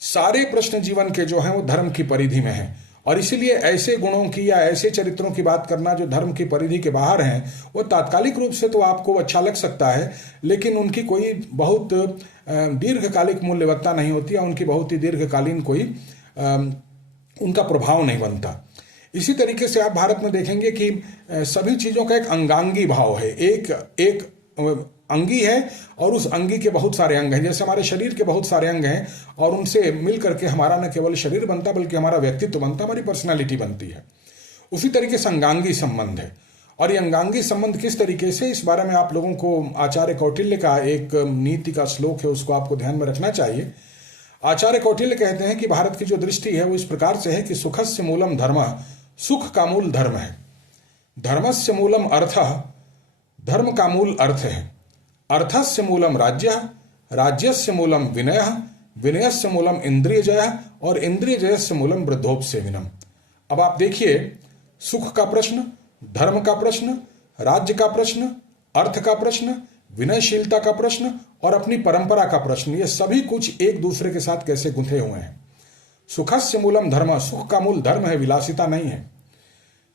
सारे प्रश्न जीवन के जो हैं वो धर्म की परिधि में हैं, और इसीलिए ऐसे गुणों की या ऐसे चरित्रों की बात करना जो धर्म की परिधि के बाहर हैं, वो तात्कालिक रूप से तो आपको अच्छा लग सकता है, लेकिन उनकी कोई बहुत दीर्घकालिक मूल्यवत्ता नहीं होती, या उनकी बहुत ही दीर्घकालीन कोई उनका प्रभाव नहीं बनता। इसी तरीके से आप भारत में देखेंगे कि सभी चीज़ों का एक अंगांगी भाव है, एक अंगी है और उस अंगी के बहुत सारे अंग हैं। जैसे हमारे शरीर के बहुत सारे अंग हैं और उनसे मिल करके हमारा न केवल शरीर बनता बल्कि हमारा व्यक्तित्व बनता, हमारी पर्सनालिटी बनती है। उसी तरीके से अंगांगी संबंध है। और ये अंगांगी संबंध किस तरीके से, इस बारे में आप लोगों को आचार्य कौटिल्य का एक नीति का श्लोक है, उसको आपको ध्यान में रखना चाहिए। आचार्य कौटिल्य कहते हैं कि भारत की जो दृष्टि है वो इस प्रकार से है कि सुखस्य मूलम धर्म, सुख का मूल धर्म है। धर्मस्य मूलम अर्थ, धर्म का मूल अर्थ है। अर्थस्य मूलम राज्य, राज्यस्य मूलम विनय, विनयस्य मूलम इंद्रिय जय, और इंद्रिय जयस्य मूलम वृद्धोपसेविनम। अब आप देखिए, सुख का प्रश्न, धर्म का प्रश्न, राज्य का प्रश्न, अर्थ का प्रश्न, विनयशीलता का प्रश्न और अपनी परंपरा का प्रश्न, ये सभी कुछ एक दूसरे के साथ कैसे गुंथे हुए हैं। सुखस्य मूलम धर्म, सुख का मूल धर्म है, विलासिता नहीं है।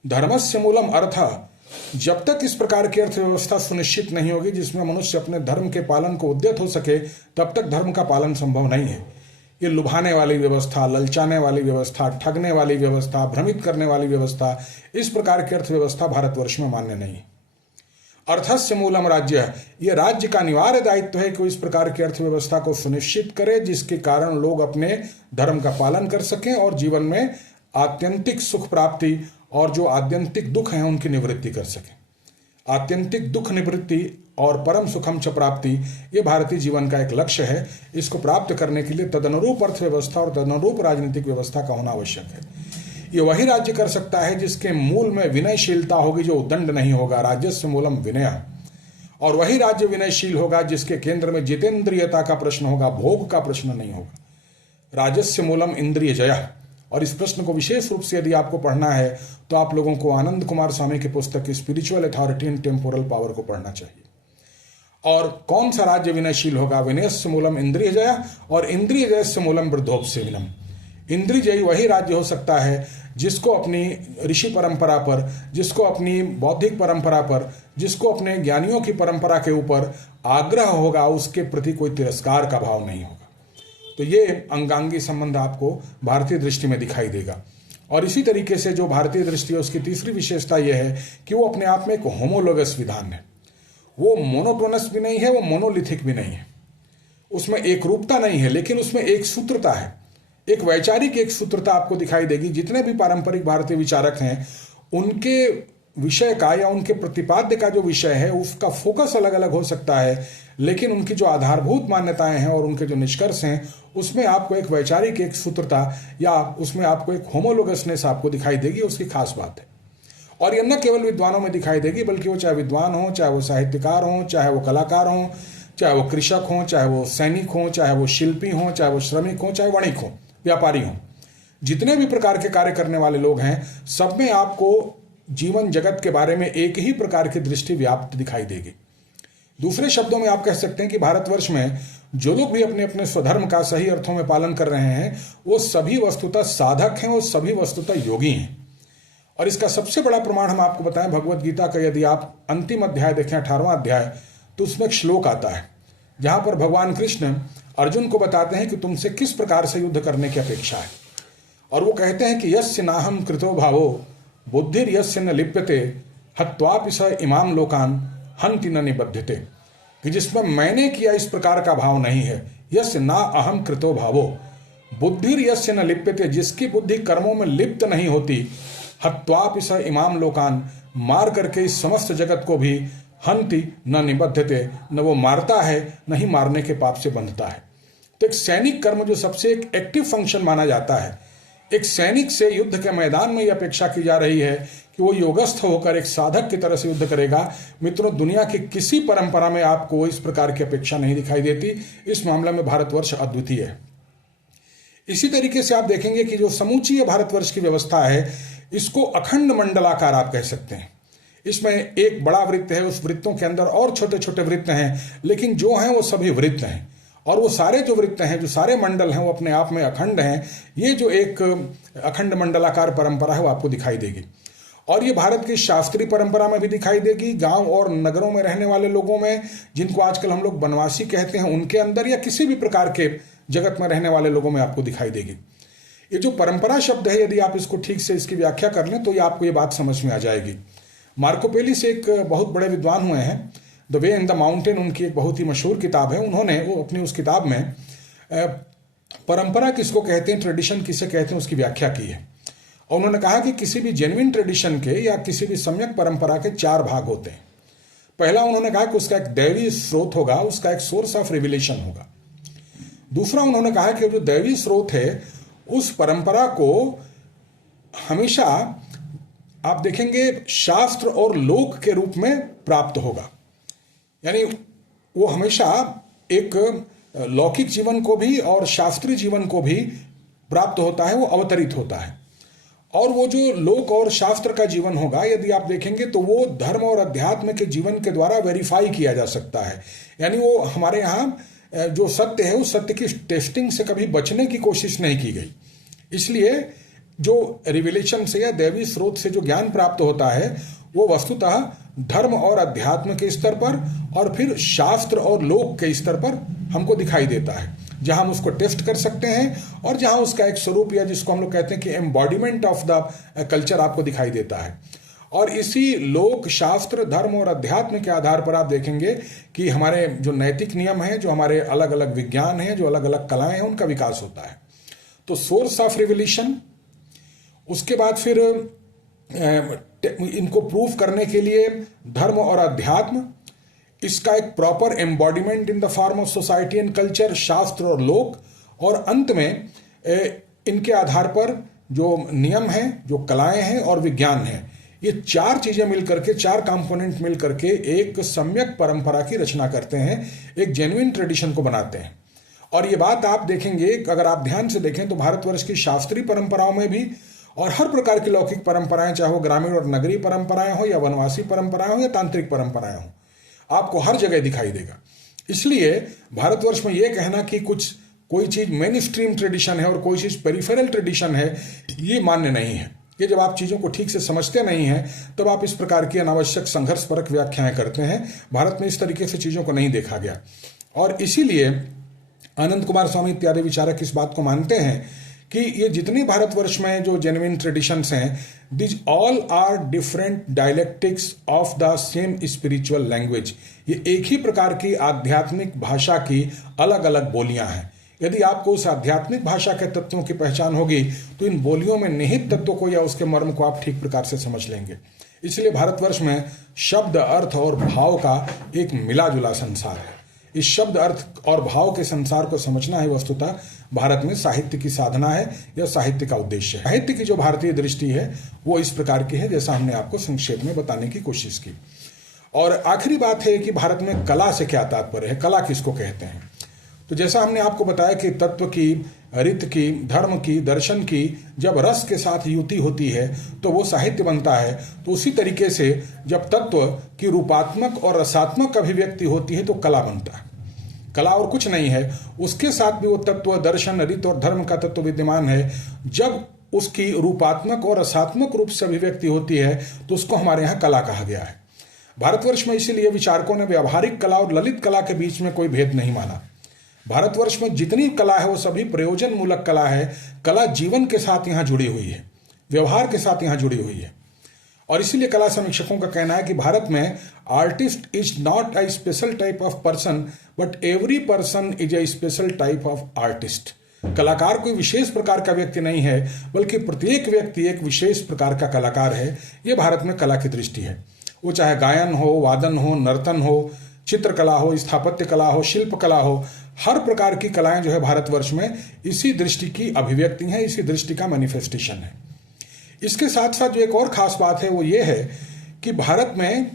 धर्मस्य मूलम अर्थ, जब तक इस प्रकार की अर्थव्यवस्था सुनिश्चित नहीं होगी जिसमें मनुष्य अपने धर्म के पालन को उद्यत हो सके, तब तक धर्म का पालन संभव नहीं है। ये लुभाने वाली व्यवस्था, ललचाने वाली व्यवस्था, ठगने वाली व्यवस्था, भ्रमित करने वाली व्यवस्था, इस प्रकार की अर्थव्यवस्था भारतवर्ष में मान्य नहीं है। अर्थस्य मूलम राज्य, ये राज्य का अनिवार्य दायित्व है कि वो इस प्रकार की अर्थव्यवस्था को सुनिश्चित करे जिसके कारण लोग अपने धर्म का पालन कर सकें और जीवन में आत्यंतिक सुख प्राप्ति और जो आत्यंतिक दुख हैं उनकी निवृत्ति कर सकें। आत्यंतिक दुख निवृत्ति और परम सुखम च प्राप्ति, ये भारतीय जीवन का एक लक्ष्य है। इसको प्राप्त करने के लिए तदनुरूप अर्थव्यवस्था और तदनुरूप राजनीतिक व्यवस्था का होना आवश्यक है। ये वही राज्य कर सकता है जिसके मूल में विनयशीलता होगी, जो उद्दंड नहीं होगा, राज्यस्य मूलम विनय। और वही राज्य विनयशील होगा जिसके केंद्र में जितेंद्रियता का प्रश्न होगा, भोग का प्रश्न नहीं होगा। राजस्य मूलम इंद्रिय जय। और इस प्रश्न को विशेष रूप से यदि आपको पढ़ना है तो आप लोगों को आनंद कुमार स्वामी की पुस्तक spiritual authority in temporal power को पढ़ना चाहिए। और कौन सा राज्य विनयशील होगा? विनयस्य मूलम इंद्रिय जय, और इंद्रिय जयस्य मूलम वृद्धोपसेविनम। इंद्रिय जयी वही राज्य हो सकता है जिसको अपनी ऋषि परंपरा पर, जिसको अपनी बौद्धिक परंपरा पर, जिसको अपने ज्ञानियों की परंपरा के ऊपर आग्रह होगा, उसके प्रति कोई तिरस्कार का भाव नहीं होगा। तो ये अंगांगी संबंध आपको भारतीय दृष्टि में दिखाई देगा। और इसी तरीके से जो भारतीय दृष्टि है उसकी तीसरी विशेषता यह है कि वो अपने आप में एक होमोलोगस विधान है। वो मोनोटोनस भी नहीं है, वो मोनोलिथिक भी नहीं है। उसमें एक रूपता नहीं है, लेकिन उसमें एक सूत्रता है, एक वैचारिक एक सूत्रता आपको दिखाई देगी। जितने भी पारंपरिक भारतीय विचारक हैं उनके विषय का या उनके प्रतिपाद्य का जो विषय है उसका फोकस अलग अलग हो सकता है, लेकिन उनकी जो आधारभूत मान्यताएं हैं और उनके जो निष्कर्ष हैं उसमें आपको एक वैचारिक एक सूत्रता या उसमें आपको एक होमोलोगसनेस आपको दिखाई देगी। उसकी खास बात है। और यह न केवल विद्वानों में दिखाई देगी, बल्कि वो चाहे विद्वान हो, चाहे वो साहित्यकार हों, चाहे वो कलाकार हों, चाहे वो कृषक हों, चाहे वो सैनिक हों, चाहे वो शिल्पी हों, चाहे वो श्रमिक हों, चाहे वणिक हों, व्यापारी हों, जितने भी प्रकार के कार्य करने वाले लोग हैं, सब में आपको जीवन जगत के बारे में एक ही प्रकार की दृष्टि व्याप्त दिखाई देगी। दूसरे शब्दों में आप कह सकते हैं कि भारतवर्ष में जो लोग भी अपने अपने स्वधर्म का सही अर्थों में पालन कर रहे हैं वो सभी वस्तुतः साधक हैं, वो सभी वस्तुतः योगी हैं। और इसका सबसे बड़ा प्रमाण हम आपको बताएं, भगवत गीता का यदि आप अंतिम अध्याय देखें, 18वां अध्याय, तो उसमें एक श्लोक आता है जहां पर भगवान कृष्ण अर्जुन को बताते हैं कि तुमसे किस प्रकार से युद्ध करने की अपेक्षा है। और वो कहते हैं कि यस्य नाहम कृतो भावो बुद्धिर यस्य न लिप्यते हत्वापि स इमाम लोकान हन्ति न निबध्यते, कि जिसमें मैंने किया इस प्रकार का भाव नहीं है। यस्य ना अहम कृतो भावो बुद्धिर यस्य न लिप्यते, जिसकी बुद्धि कर्मों में लिप्त नहीं होती, हत्वापि स इमाम लोकान, मार करके इस समस्त जगत को भी, हन्ति न निबध्यते, न वो मारता है न ही मारने के पाप से बंधता है। तो एक सैनिक कर्म जो सबसे एक एक्टिव फंक्शन माना जाता है, एक सैनिक से युद्ध के मैदान में यह अपेक्षा की जा रही है कि वो योगस्थ होकर एक साधक की तरह से युद्ध करेगा। मित्रों, दुनिया की किसी परंपरा में आपको इस प्रकार की अपेक्षा नहीं दिखाई देती। इस मामले में भारतवर्ष अद्वितीय है। इसी तरीके से आप देखेंगे कि जो समूची भारतवर्ष की व्यवस्था है, इसको अखंड मंडलाकार आप कह सकते हैं। इसमें एक बड़ा वृत्त है, उस वृत्तों के अंदर और छोटे छोटे वृत्त हैं, लेकिन जो हैं वो सभी वृत्त हैं। और वो सारे जो वृत्त हैं, जो सारे मंडल हैं, वो अपने आप में अखंड हैं। ये जो एक अखंड मंडलाकार परंपरा है वो आपको दिखाई देगी। और ये भारत की शास्त्रीय परंपरा में भी दिखाई देगी, गांव और नगरों में रहने वाले लोगों में, जिनको आजकल हम लोग वनवासी कहते हैं, उनके अंदर, या किसी भी प्रकार के जगत में रहने वाले लोगों में आपको दिखाई देगी। ये जो परंपरा शब्द है, यदि आप इसको ठीक से इसकी व्याख्या कर लें तो ये आपको ये बात समझ में आ जाएगी। मार्कोपेलिस एक बहुत बड़े विद्वान हुए हैं, the way in the mountain उनकी एक बहुत ही मशहूर किताब है। उन्होंने वो अपनी उस किताब में परंपरा किसको कहते हैं, ट्रेडिशन किसे कहते हैं, उसकी व्याख्या की है। और उन्होंने कहा कि किसी भी जेन्युइन ट्रेडिशन के या किसी भी सम्यक परंपरा के 4 भाग होते हैं। पहला उन्होंने कहा कि उसका एक दैवीय स्रोत होगा, उसका एक सोर्स ऑफ रिविलेशन होगा। दूसरा उन्होंने कहा कि जो दैवीय स्रोत है उस परंपरा को हमेशा आप देखेंगे शास्त्र और लोक के रूप में प्राप्त होगा, यानी वो हमेशा एक लौकिक जीवन को भी और शास्त्रीय जीवन को भी प्राप्त होता है, वो अवतरित होता है। और वो जो लोक और शास्त्र का जीवन होगा, यदि आप देखेंगे तो वो धर्म और अध्यात्म के जीवन के द्वारा वेरीफाई किया जा सकता है। यानी वो हमारे यहाँ जो सत्य है उस सत्य की टेस्टिंग से कभी बचने की कोशिश नहीं की गई। इसलिए जो रिविलेशन से या दैवी स्रोत से जो ज्ञान प्राप्त होता है वो वस्तुतः धर्म और अध्यात्म के स्तर पर और फिर शास्त्र और लोक के स्तर पर हमको दिखाई देता है, जहां हम उसको टेस्ट कर सकते हैं और जहां उसका एक स्वरूप या जिसको हम लोग कहते हैं कि एम्बॉडीमेंट ऑफ द कल्चर आपको दिखाई देता है। और इसी लोक, शास्त्र, धर्म और अध्यात्म के आधार पर आप देखेंगे कि हमारे जो नैतिक नियम हैं, जो हमारे अलग अलग विज्ञान हैं, जो अलग अलग कलाएं हैं, उनका विकास होता है। तो सोर्स ऑफ रिवोल्यूशन, उसके बाद फिर इनको प्रूव करने के लिए धर्म और अध्यात्म, इसका एक proper embodiment in the form of society and culture, शास्त्र और लोक, और अंत में इनके आधार पर जो नियम हैं, जो कलाएं हैं और विज्ञान हैं, ये 4 चीजें मिलकर के, 4 कंपोनेंट मिलकर के एक सम्यक परंपरा की रचना करते हैं, एक जेन्युइन ट्रेडिशन को बनाते हैं। और ये बात आप देखेंगे, अगर आप ध्यान से देखें तो भारतवर्ष की शास्त्रीय परंपराओं में भी और हर प्रकार की लौकिक परंपराएं, चाहे वो ग्रामीण और नगरीय परंपराएं हो या वनवासी परंपराएं हो या तांत्रिक परंपराएं हो, आपको हर जगह दिखाई देगा। इसलिए भारतवर्ष में यह कहना कि कोई चीज मेन स्ट्रीम ट्रेडिशन है और कोई चीज पेरिफेरल ट्रेडिशन है, ये मान्य नहीं है। ये जब आप चीजों को ठीक से समझते नहीं हैं तब आप इस प्रकार की अनावश्यक संघर्षपरक व्याख्याएं करते हैं। भारत में इस तरीके से चीजों को नहीं देखा गया, और इसीलिए आनंद कुमार स्वामी इत्यादि विचारक इस बात को मानते हैं कि ये जितने भारतवर्ष में जो जेन्युइन ट्रेडिशंस हैं, this all are different dialectics of the same spiritual language. ये एक ही प्रकार की आध्यात्मिक भाषा की अलग अलग बोलियां हैं। यदि आपको उस आध्यात्मिक भाषा के तत्वों की पहचान होगी तो इन बोलियों में निहित तत्वों को या उसके मर्म को आप ठीक प्रकार से समझ लेंगे। इसलिए भारतवर्ष में शब्द, अर्थ और भाव का एक मिला जुला संसार है। इस शब्द, अर्थ और भाव के संसार को समझना ही वस्तुतः भारत में साहित्य की साधना है या साहित्य का उद्देश्य है। साहित्य की जो भारतीय दृष्टि है वो इस प्रकार की है, जैसा हमने आपको संक्षेप में बताने की कोशिश की। और आखिरी बात है कि भारत में कला से क्या तात्पर्य है, कला किसको कहते हैं। तो जैसा हमने आपको बताया कि तत्व की, रीत की, धर्म की, दर्शन की जब रस के साथ युति होती है तो वो साहित्य बनता है। तो उसी तरीके से जब तत्व की रूपात्मक और रसात्मक अभिव्यक्ति होती है तो कला बनता है। कला और कुछ नहीं है, उसके साथ भी वो तत्व, दर्शन, रीत और धर्म का तत्व विद्यमान है। जब उसकी रूपात्मक और रसात्मक रूप से अभिव्यक्ति होती है तो उसको हमारे यहाँ कला कहा गया है। भारतवर्ष में इसीलिए विचारकों ने व्यवहारिक कला और ललित कला के बीच में कोई भेद नहीं माना। भारतवर्ष में जितनी कला है वो सभी प्रयोजन मूलक कला है। कला जीवन के साथ यहाँ जुड़ी हुई है, व्यवहार के साथ यहाँ जुड़ी हुई है। और इसीलिए कला समीक्षकों का कहना है कि भारत में artist is not a special type of person but every person is a special type of artist. कलाकार कोई विशेष प्रकार का व्यक्ति नहीं है, बल्कि प्रत्येक व्यक्ति एक विशेष प्रकार का कलाकार है। ये भारत में कला की दृष्टि है। वो चाहे गायन हो, वादन हो, नर्तन हो, चित्रकला हो, स्थापत्य कला हो, शिल्प कला हो, हर प्रकार की कलाएं जो है भारतवर्ष में इसी दृष्टि की अभिव्यक्ति है, इसी दृष्टि का मैनिफेस्टेशन है। इसके साथ साथ जो एक और खास बात है वो ये है कि भारत में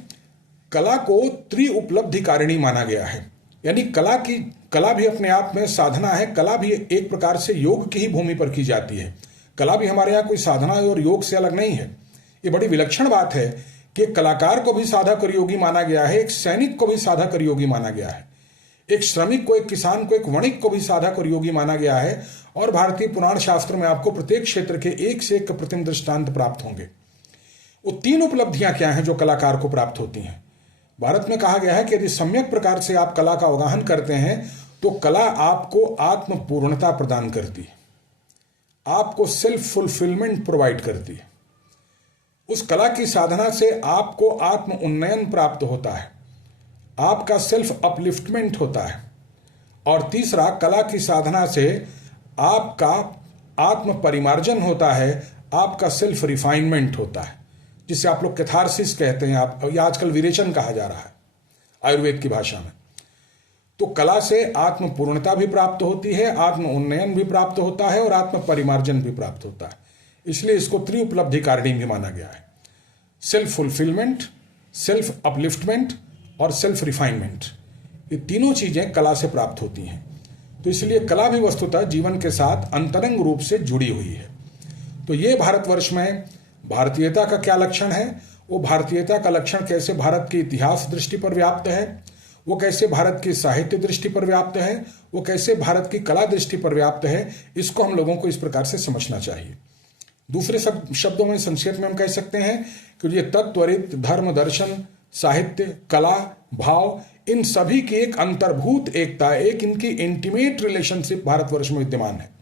कला को त्रिउपलब्धिकारिणी माना गया है। यानी कला भी अपने आप में साधना है। कला भी एक प्रकार से योग की ही भूमि पर की जाती है। कला भी हमारे यहाँ कोई साधना और योग से अलग नहीं है। ये बड़ी विलक्षण बात है कि एक कलाकार को भी साधक और योगी माना गया है, एक सैनिक को भी साधक और योगी माना गया है। एक श्रमिक को, एक किसान को, एक वणिक को भी साधक और योगी माना गया है। और भारतीय पुराण शास्त्र में आपको प्रत्येक क्षेत्र के एक से एक प्रतिम दृष्टांत प्राप्त होंगे। वो तीन उपलब्धियां क्या हैं जो कलाकार को प्राप्त होती हैं? भारत में कहा गया है कि यदि सम्यक प्रकार से आप कला का अवगाहन करते हैं तो कला आपको आत्म पूर्णता प्रदान करती है, आपको सेल्फ फुलफिलमेंट प्रोवाइड करती है। उस कला की साधना से आपको आत्म उन्नयन प्राप्त होता है, आपका सेल्फ अपलिफ्टमेंट होता है। और तीसरा, कला की साधना से आपका आत्म परिमार्जन होता है, आपका सेल्फ रिफाइनमेंट होता है, जिसे आप लोग कैथारसिस कहते हैं, आप या आजकल विरेचन कहा जा रहा है आयुर्वेद की भाषा में। तो कला से आत्म पूर्णता भी प्राप्त होती है, आत्म उन्नयन भी प्राप्त होता है और आत्म परिमार्जन भी प्राप्त होता है। इसलिए इसको त्रिउपलब्धिकारिणी भी माना गया है। सेल्फ फुलफिलमेंट, सेल्फ अपलिफ्टमेंट और सेल्फ रिफाइनमेंट, ये तीनों चीजें कला से प्राप्त होती हैं। तो इसलिए कला भी वस्तुतः जीवन के साथ अंतरंग रूप से जुड़ी हुई है। तो ये भारतवर्ष में भारतीयता का क्या लक्षण है, वो भारतीयता का लक्षण कैसे भारत की इतिहास दृष्टि पर व्याप्त है, वो कैसे भारत की साहित्य दृष्टि पर व्याप्त है, वो कैसे भारत की कला दृष्टि पर व्याप्त है, इसको हम लोगों को इस प्रकार से समझना चाहिए। दूसरे शब्दों में, संक्षेप में हम कह सकते हैं कि ये तत्त्वरित, धर्म, दर्शन, साहित्य, कला, भाव, इन सभी की एक अंतर्भूत एकता, एक इनकी इंटीमेट रिलेशनशिप भारतवर्ष में विद्यमान है।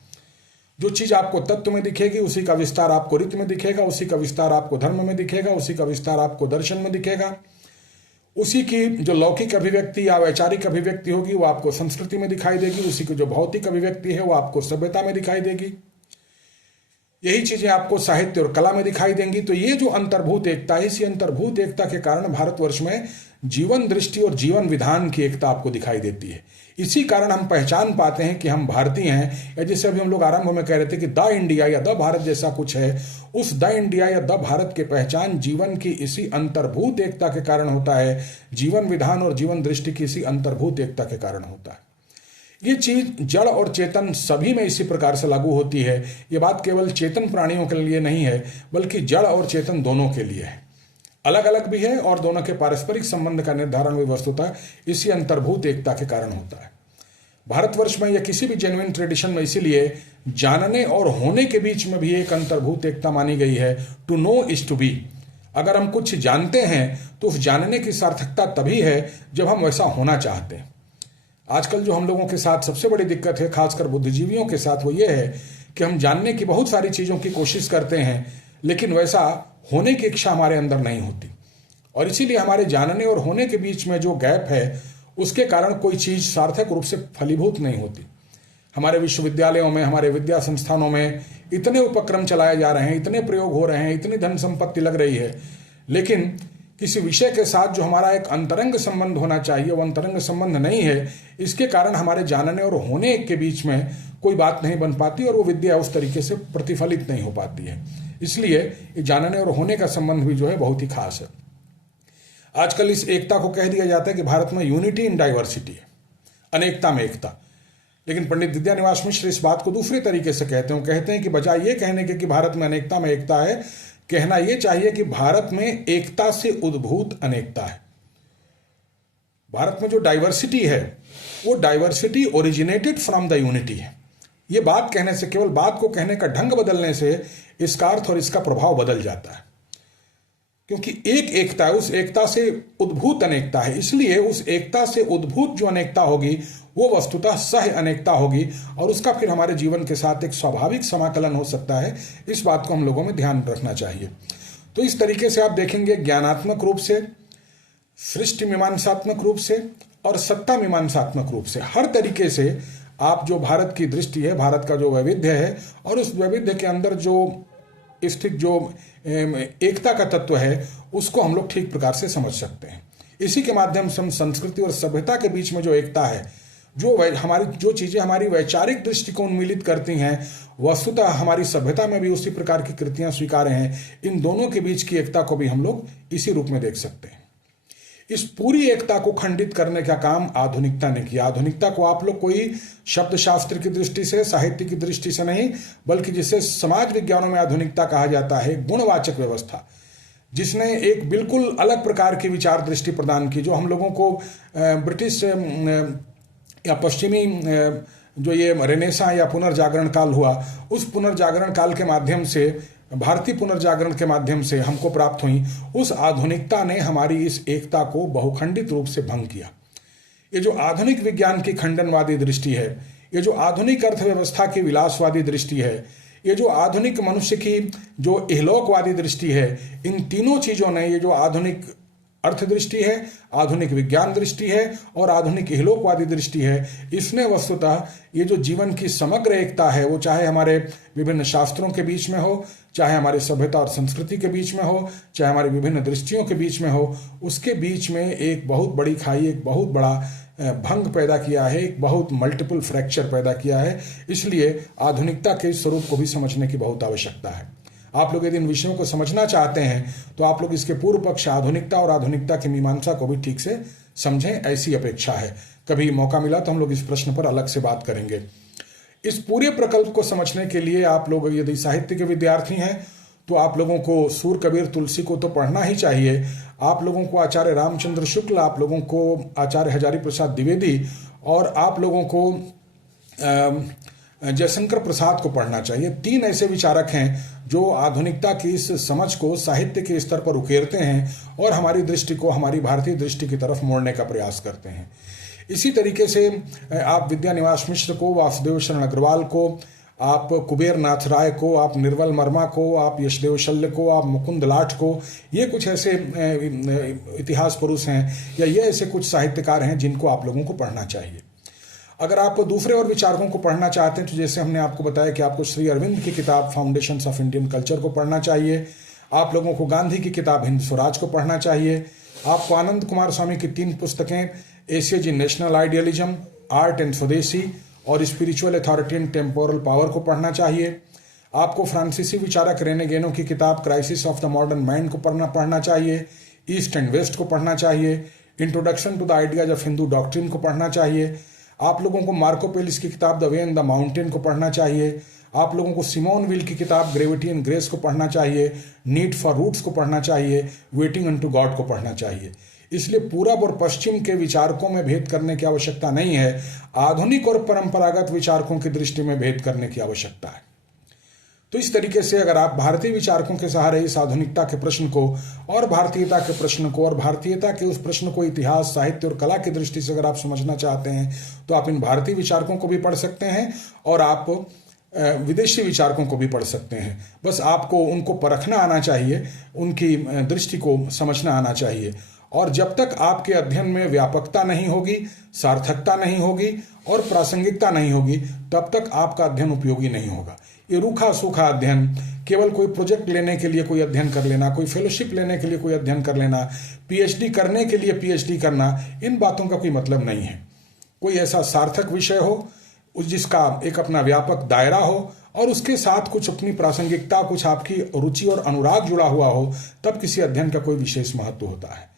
जो चीज आपको तत्व में दिखेगी उसी का विस्तार आपको रीति में दिखेगा, उसी का विस्तार आपको धर्म में दिखेगा, उसी का विस्तार आपको दर्शन में दिखेगा। उसी की जो लौकिक अभिव्यक्ति या वैचारिक अभिव्यक्ति होगी वो आपको संस्कृति में दिखाई देगी, उसी की जो भौतिक अभिव्यक्ति है वो आपको सभ्यता में दिखाई देगी। यही चीजें आपको साहित्य और कला में दिखाई देंगी। तो ये जो अंतर्भूत एकता है, इसी अंतर्भूत एकता के कारण भारतवर्ष में जीवन दृष्टि और जीवन विधान की एकता आपको दिखाई देती है। इसी कारण हम पहचान पाते हैं कि हम भारतीय हैं, या जैसे अभी हम लोग आरंभ में कह रहे थे कि द इंडिया या द भारत जैसा कुछ है, उस द इंडिया या द भारत की पहचान जीवन की इसी अंतर्भूत एकता के कारण होता है, जीवन विधान और जीवन दृष्टि की इसी अंतर्भूत एकता के कारण होता है। ये चीज जड़ और चेतन सभी में इसी प्रकार से लागू होती है। ये बात केवल चेतन प्राणियों के लिए नहीं है, बल्कि जड़ और चेतन दोनों के लिए है। अलग अलग भी है और दोनों के पारस्परिक संबंध का निर्धारण भी वस्तुतः इसी अंतर्भूत एकता के कारण होता है। भारतवर्ष में या किसी भी जेन्युइन ट्रेडिशन में इसीलिए जानने और होने के बीच में भी एक अंतर्भूत एकता मानी गई है। To know is to be. अगर हम कुछ जानते हैं तो उस जानने की सार्थकता तभी है जब हम वैसा होना चाहते हैं। आजकल जो हम लोगों के साथ सबसे बड़ी दिक्कत है, खासकर बुद्धिजीवियों के साथ, वो ये है कि हम जानने की बहुत सारी चीज़ों की कोशिश करते हैं, लेकिन वैसा होने की इच्छा हमारे अंदर नहीं होती। और इसीलिए हमारे जानने और होने के बीच में जो गैप है, उसके कारण कोई चीज़ सार्थक रूप से फलीभूत नहीं होती। हमारे विश्वविद्यालयों में, हमारे विद्या संस्थानों में इतने उपक्रम चलाए जा रहे हैं, इतने प्रयोग हो रहे हैं, इतनी धन संपत्ति लग रही है, लेकिन किसी विषय के साथ जो हमारा एक अंतरंग संबंध होना चाहिए वो अंतरंग संबंध नहीं है। इसके कारण हमारे जानने और होने के बीच में कोई बात नहीं बन पाती और वो विद्या उस तरीके से प्रतिफलित नहीं हो पाती है। इसलिए जानने और होने का संबंध भी जो है बहुत ही खास है। आजकल इस एकता को कह दिया जाता है कि भारत में यूनिटी इन डाइवर्सिटी है, अनेकता में एकता। लेकिन पंडित विद्यानिवास मिश्र इस बात को दूसरे तरीके से कहते हैं। कहते हैं कि बजाय ये कहने के कि भारत में अनेकता में एकता है, कहना यह चाहिए कि भारत में एकता से उद्भूत अनेकता है। भारत में जो डाइवर्सिटी है वो diversity originated from the unity है। ये बात कहने से, केवल बात को कहने का ढंग बदलने से इसका अर्थ और इसका प्रभाव बदल जाता है, क्योंकि एक एकता है, उस एकता से उद्भूत अनेकता है। इसलिए उस एकता से उद्भूत जो अनेकता होगी वो वस्तुतः सह अनेकता होगी और उसका फिर हमारे जीवन के साथ एक स्वाभाविक समाकलन हो सकता है। इस बात को हम लोगों में ध्यान रखना चाहिए। तो इस तरीके से आप देखेंगे ज्ञानात्मक रूप से, सृष्टि मीमांसात्मक रूप से और सत्ता मीमांसात्मक रूप से, हर तरीके से आप जो भारत की दृष्टि है, भारत का जो वैविध्य है और उस वैविध्य के अंदर जो स्थित जो एकता का तत्व है उसको हम लोग ठीक प्रकार से समझ सकते हैं। इसी के माध्यम से हम संस्कृति और सभ्यता के बीच में जो एकता है, जो चीज़ें हमारी वैचारिक दृष्टि को उन्मीलित करती हैं, वस्तुतः हमारी सभ्यता में भी उसी प्रकार की कृतियां स्वीकार्य हैं। इन दोनों के बीच की एकता को भी हम लोग इसी रूप में देख सकते हैं। इस पूरी एकता को खंडित करने का काम आधुनिकता ने किया। आधुनिकता को आप लोग कोई शब्द शास्त्र की दृष्टि से, साहित्य की दृष्टि से नहीं, बल्कि जिसे समाज विज्ञानों में आधुनिकता कहा जाता है, गुणवाचक व्यवस्था, जिसने एक बिल्कुल अलग प्रकार की विचार दृष्टि प्रदान की, जो हम लोगों को ब्रिटिश या पश्चिमी जो ये रेनेसां या पुनर्जागरण काल हुआ, उस पुनर्जागरण काल के माध्यम से, भारतीय पुनर्जागरण के माध्यम से हमको प्राप्त हुई उस आधुनिकता ने हमारी इस एकता को बहुखंडित रूप से भंग किया। ये जो आधुनिक विज्ञान की खंडनवादी दृष्टि है, ये जो आधुनिक अर्थव्यवस्था की विलासवादी दृष्टि है, ये जो आधुनिक मनुष्य की जो इहलोकवादी दृष्टि है, इन तीनों चीज़ों ने, ये जो आधुनिक अर्थ दृष्टि है, आधुनिक विज्ञान दृष्टि है और आधुनिक इहलोकवादी दृष्टि है, इसने वस्तुतः ये जो जीवन की समग्र एकता है, वो चाहे हमारे विभिन्न शास्त्रों के बीच में हो, चाहे हमारे सभ्यता और संस्कृति के बीच में हो, चाहे हमारी विभिन्न दृष्टियों के बीच में हो, उसके बीच में एक बहुत बड़ी खाई, एक बहुत बड़ा भंग पैदा किया है, एक बहुत मल्टीपल फ्रैक्चर पैदा किया है। इसलिए आधुनिकता के स्वरूप को भी समझने की बहुत आवश्यकता है। आप लोग यदि इन विषयों को समझना चाहते हैं तो आप लोग इसके पूर्व पक्ष आधुनिकता और आधुनिकता की मीमांसा को भी ठीक से समझें, ऐसी अपेक्षा है। कभी मौका मिला तो हम लोग इस प्रश्न पर अलग से बात करेंगे। इस पूरे प्रकल्प को समझने के लिए आप लोग यदि साहित्य के विद्यार्थी हैं तो आप लोगों को सूर कबीर तुलसी को तो पढ़ना ही चाहिए। आप लोगों को आचार्य रामचंद्र शुक्ल, आप लोगों को आचार्य हजारी प्रसाद द्विवेदी और आप लोगों को जयशंकर प्रसाद को पढ़ना चाहिए। तीन ऐसे विचारक हैं जो आधुनिकता की इस समझ को साहित्य के स्तर पर उकेरते हैं और हमारी दृष्टि को, हमारी भारतीय दृष्टि की तरफ मोड़ने का प्रयास करते हैं। इसी तरीके से आप विद्यानिवास मिश्र को, वासुदेव शरण अग्रवाल को, आप कुबेर नाथ राय को, आप निर्मल वर्मा को, आप यशदेव शल्य को, आप मुकुंद लाठ को, ये कुछ ऐसे इतिहास पुरुष हैं या ये ऐसे कुछ साहित्यकार हैं जिनको आप लोगों को पढ़ना चाहिए। अगर आप दूसरे और विचारकों को पढ़ना चाहते हैं तो जैसे हमने आपको बताया कि आपको श्री अरविंद की किताब फाउंडेशंस ऑफ इंडियन कल्चर को पढ़ना चाहिए। आप लोगों को गांधी की किताब हिंद स्वराज को पढ़ना चाहिए। आपको आनंद कुमार स्वामी की 3 पुस्तकें एसीएज इन नेशनल आइडियलिज्म, आर्ट एंड स्वदेशी और spiritual authority and temporal power को पढ़ना चाहिए। आपको फ्रांसीसी विचारक रेने गेनो की किताब Crisis of the Modern Mind को पढ़ना चाहिए। ईस्ट एंड वेस्ट को पढ़ना चाहिए। Introduction to the Ideas of Hindu Doctrine को पढ़ना चाहिए। आप लोगों को मार्को पेलिस की किताब the way and the mountain को पढ़ना चाहिए। आप लोगों को सिमोन विल की किताब ग्रेविटी एंड ग्रेस को पढ़ना चाहिए। नीड फॉर रूट्स को पढ़ना चाहिए। वेटिंग अनटू गॉड को पढ़ना चाहिए। इसलिए पूरब और पश्चिम के विचारकों में भेद करने की आवश्यकता नहीं है, आधुनिक और परंपरागत विचारकों की दृष्टि में भेद करने की आवश्यकता है। तो इस तरीके से अगर आप भारतीय विचारकों के सहारे इस आधुनिकता के प्रश्न को और भारतीयता के प्रश्न को और भारतीयता के उस प्रश्न को इतिहास, साहित्य और कला की दृष्टि से अगर आप समझना चाहते हैं तो आप इन भारतीय विचारकों को भी पढ़ सकते हैं और आप विदेशी विचारकों को भी पढ़ सकते हैं। बस आपको उनको परखना आना चाहिए, उनकी दृष्टि को समझना आना चाहिए। और जब तक आपके अध्ययन में व्यापकता नहीं होगी, सार्थकता नहीं होगी और प्रासंगिकता नहीं होगी, तब तक आपका अध्ययन उपयोगी नहीं होगा। ये रूखा सूखा अध्ययन, केवल कोई प्रोजेक्ट लेने के लिए कोई अध्ययन कर लेना, कोई फेलोशिप लेने के लिए कोई अध्ययन कर लेना, पीएचडी करने के लिए पीएचडी करना, इन बातों का कोई मतलब नहीं है। कोई ऐसा सार्थक विषय हो जिसका एक अपना व्यापक दायरा हो और उसके साथ कुछ अपनी प्रासंगिकता, कुछ आपकी रुचि और अनुराग जुड़ा हुआ हो, तब किसी अध्ययन का कोई विशेष महत्व होता है।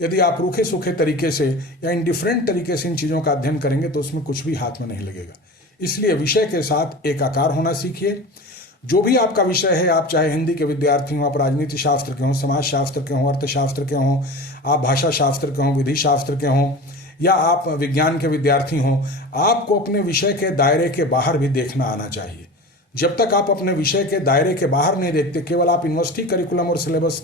यदि आप रूखे सूखे तरीके से या इंडिफरेंट तरीके से इन चीज़ों का अध्ययन करेंगे तो उसमें कुछ भी हाथ में नहीं लगेगा। इसलिए विषय के साथ एकाकार होना सीखिए। जो भी आपका विषय है, आप चाहे हिंदी के विद्यार्थी हों, आप राजनीति शास्त्र के हों, समाज शास्त्र के हों, अर्थशास्त्र के हों, आप भाषा शास्त्र के हों, विधि शास्त्र के हों या आप विज्ञान के विद्यार्थी हों, आपको अपने विषय के दायरे के बाहर भी देखना आना चाहिए। जब तक आप अपने विषय के दायरे के बाहर नहीं देखते, केवल आप यूनिवर्सिटी करिकुलम और सिलेबस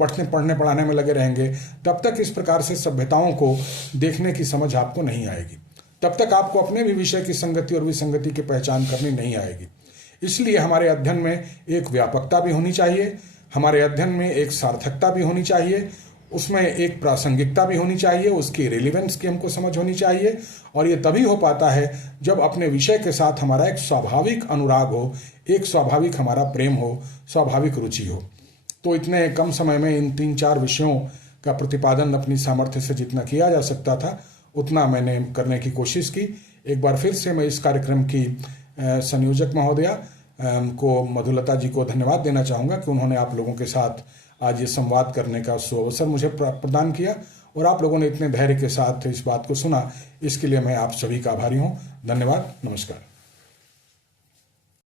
पढ़ने पढ़ाने में लगे रहेंगे, तब तक इस प्रकार से सभ्यताओं को देखने की समझ आपको नहीं आएगी। तब तक आपको अपने भी विषय की संगति और विसंगति की पहचान करनी नहीं आएगी। इसलिए हमारे अध्ययन में एक व्यापकता भी होनी चाहिए, हमारे अध्ययन में एक सार्थकता भी होनी चाहिए, उसमें एक प्रासंगिकता भी होनी चाहिए, उसकी रिलेवेंस की हमको समझ होनी चाहिए। और ये तभी हो पाता है जब अपने विषय के साथ हमारा एक स्वाभाविक अनुराग हो, एक स्वाभाविक हमारा प्रेम हो, स्वाभाविक रुचि हो। तो इतने कम समय में इन 3-4 विषयों का प्रतिपादन अपनी सामर्थ्य से जितना किया जा सकता था उतना मैंने करने की कोशिश की। एक बार फिर से मैं इस कार्यक्रम की संयोजक महोदया को, मधुलता जी को धन्यवाद देना चाहूँगा कि उन्होंने आप लोगों के साथ आज ये संवाद करने का सुअवसर मुझे प्रदान किया और आप लोगों ने इतने धैर्य के साथ इस बात को सुना, इसके लिए मैं आप सभी का आभारी हूँ। धन्यवाद, नमस्कार।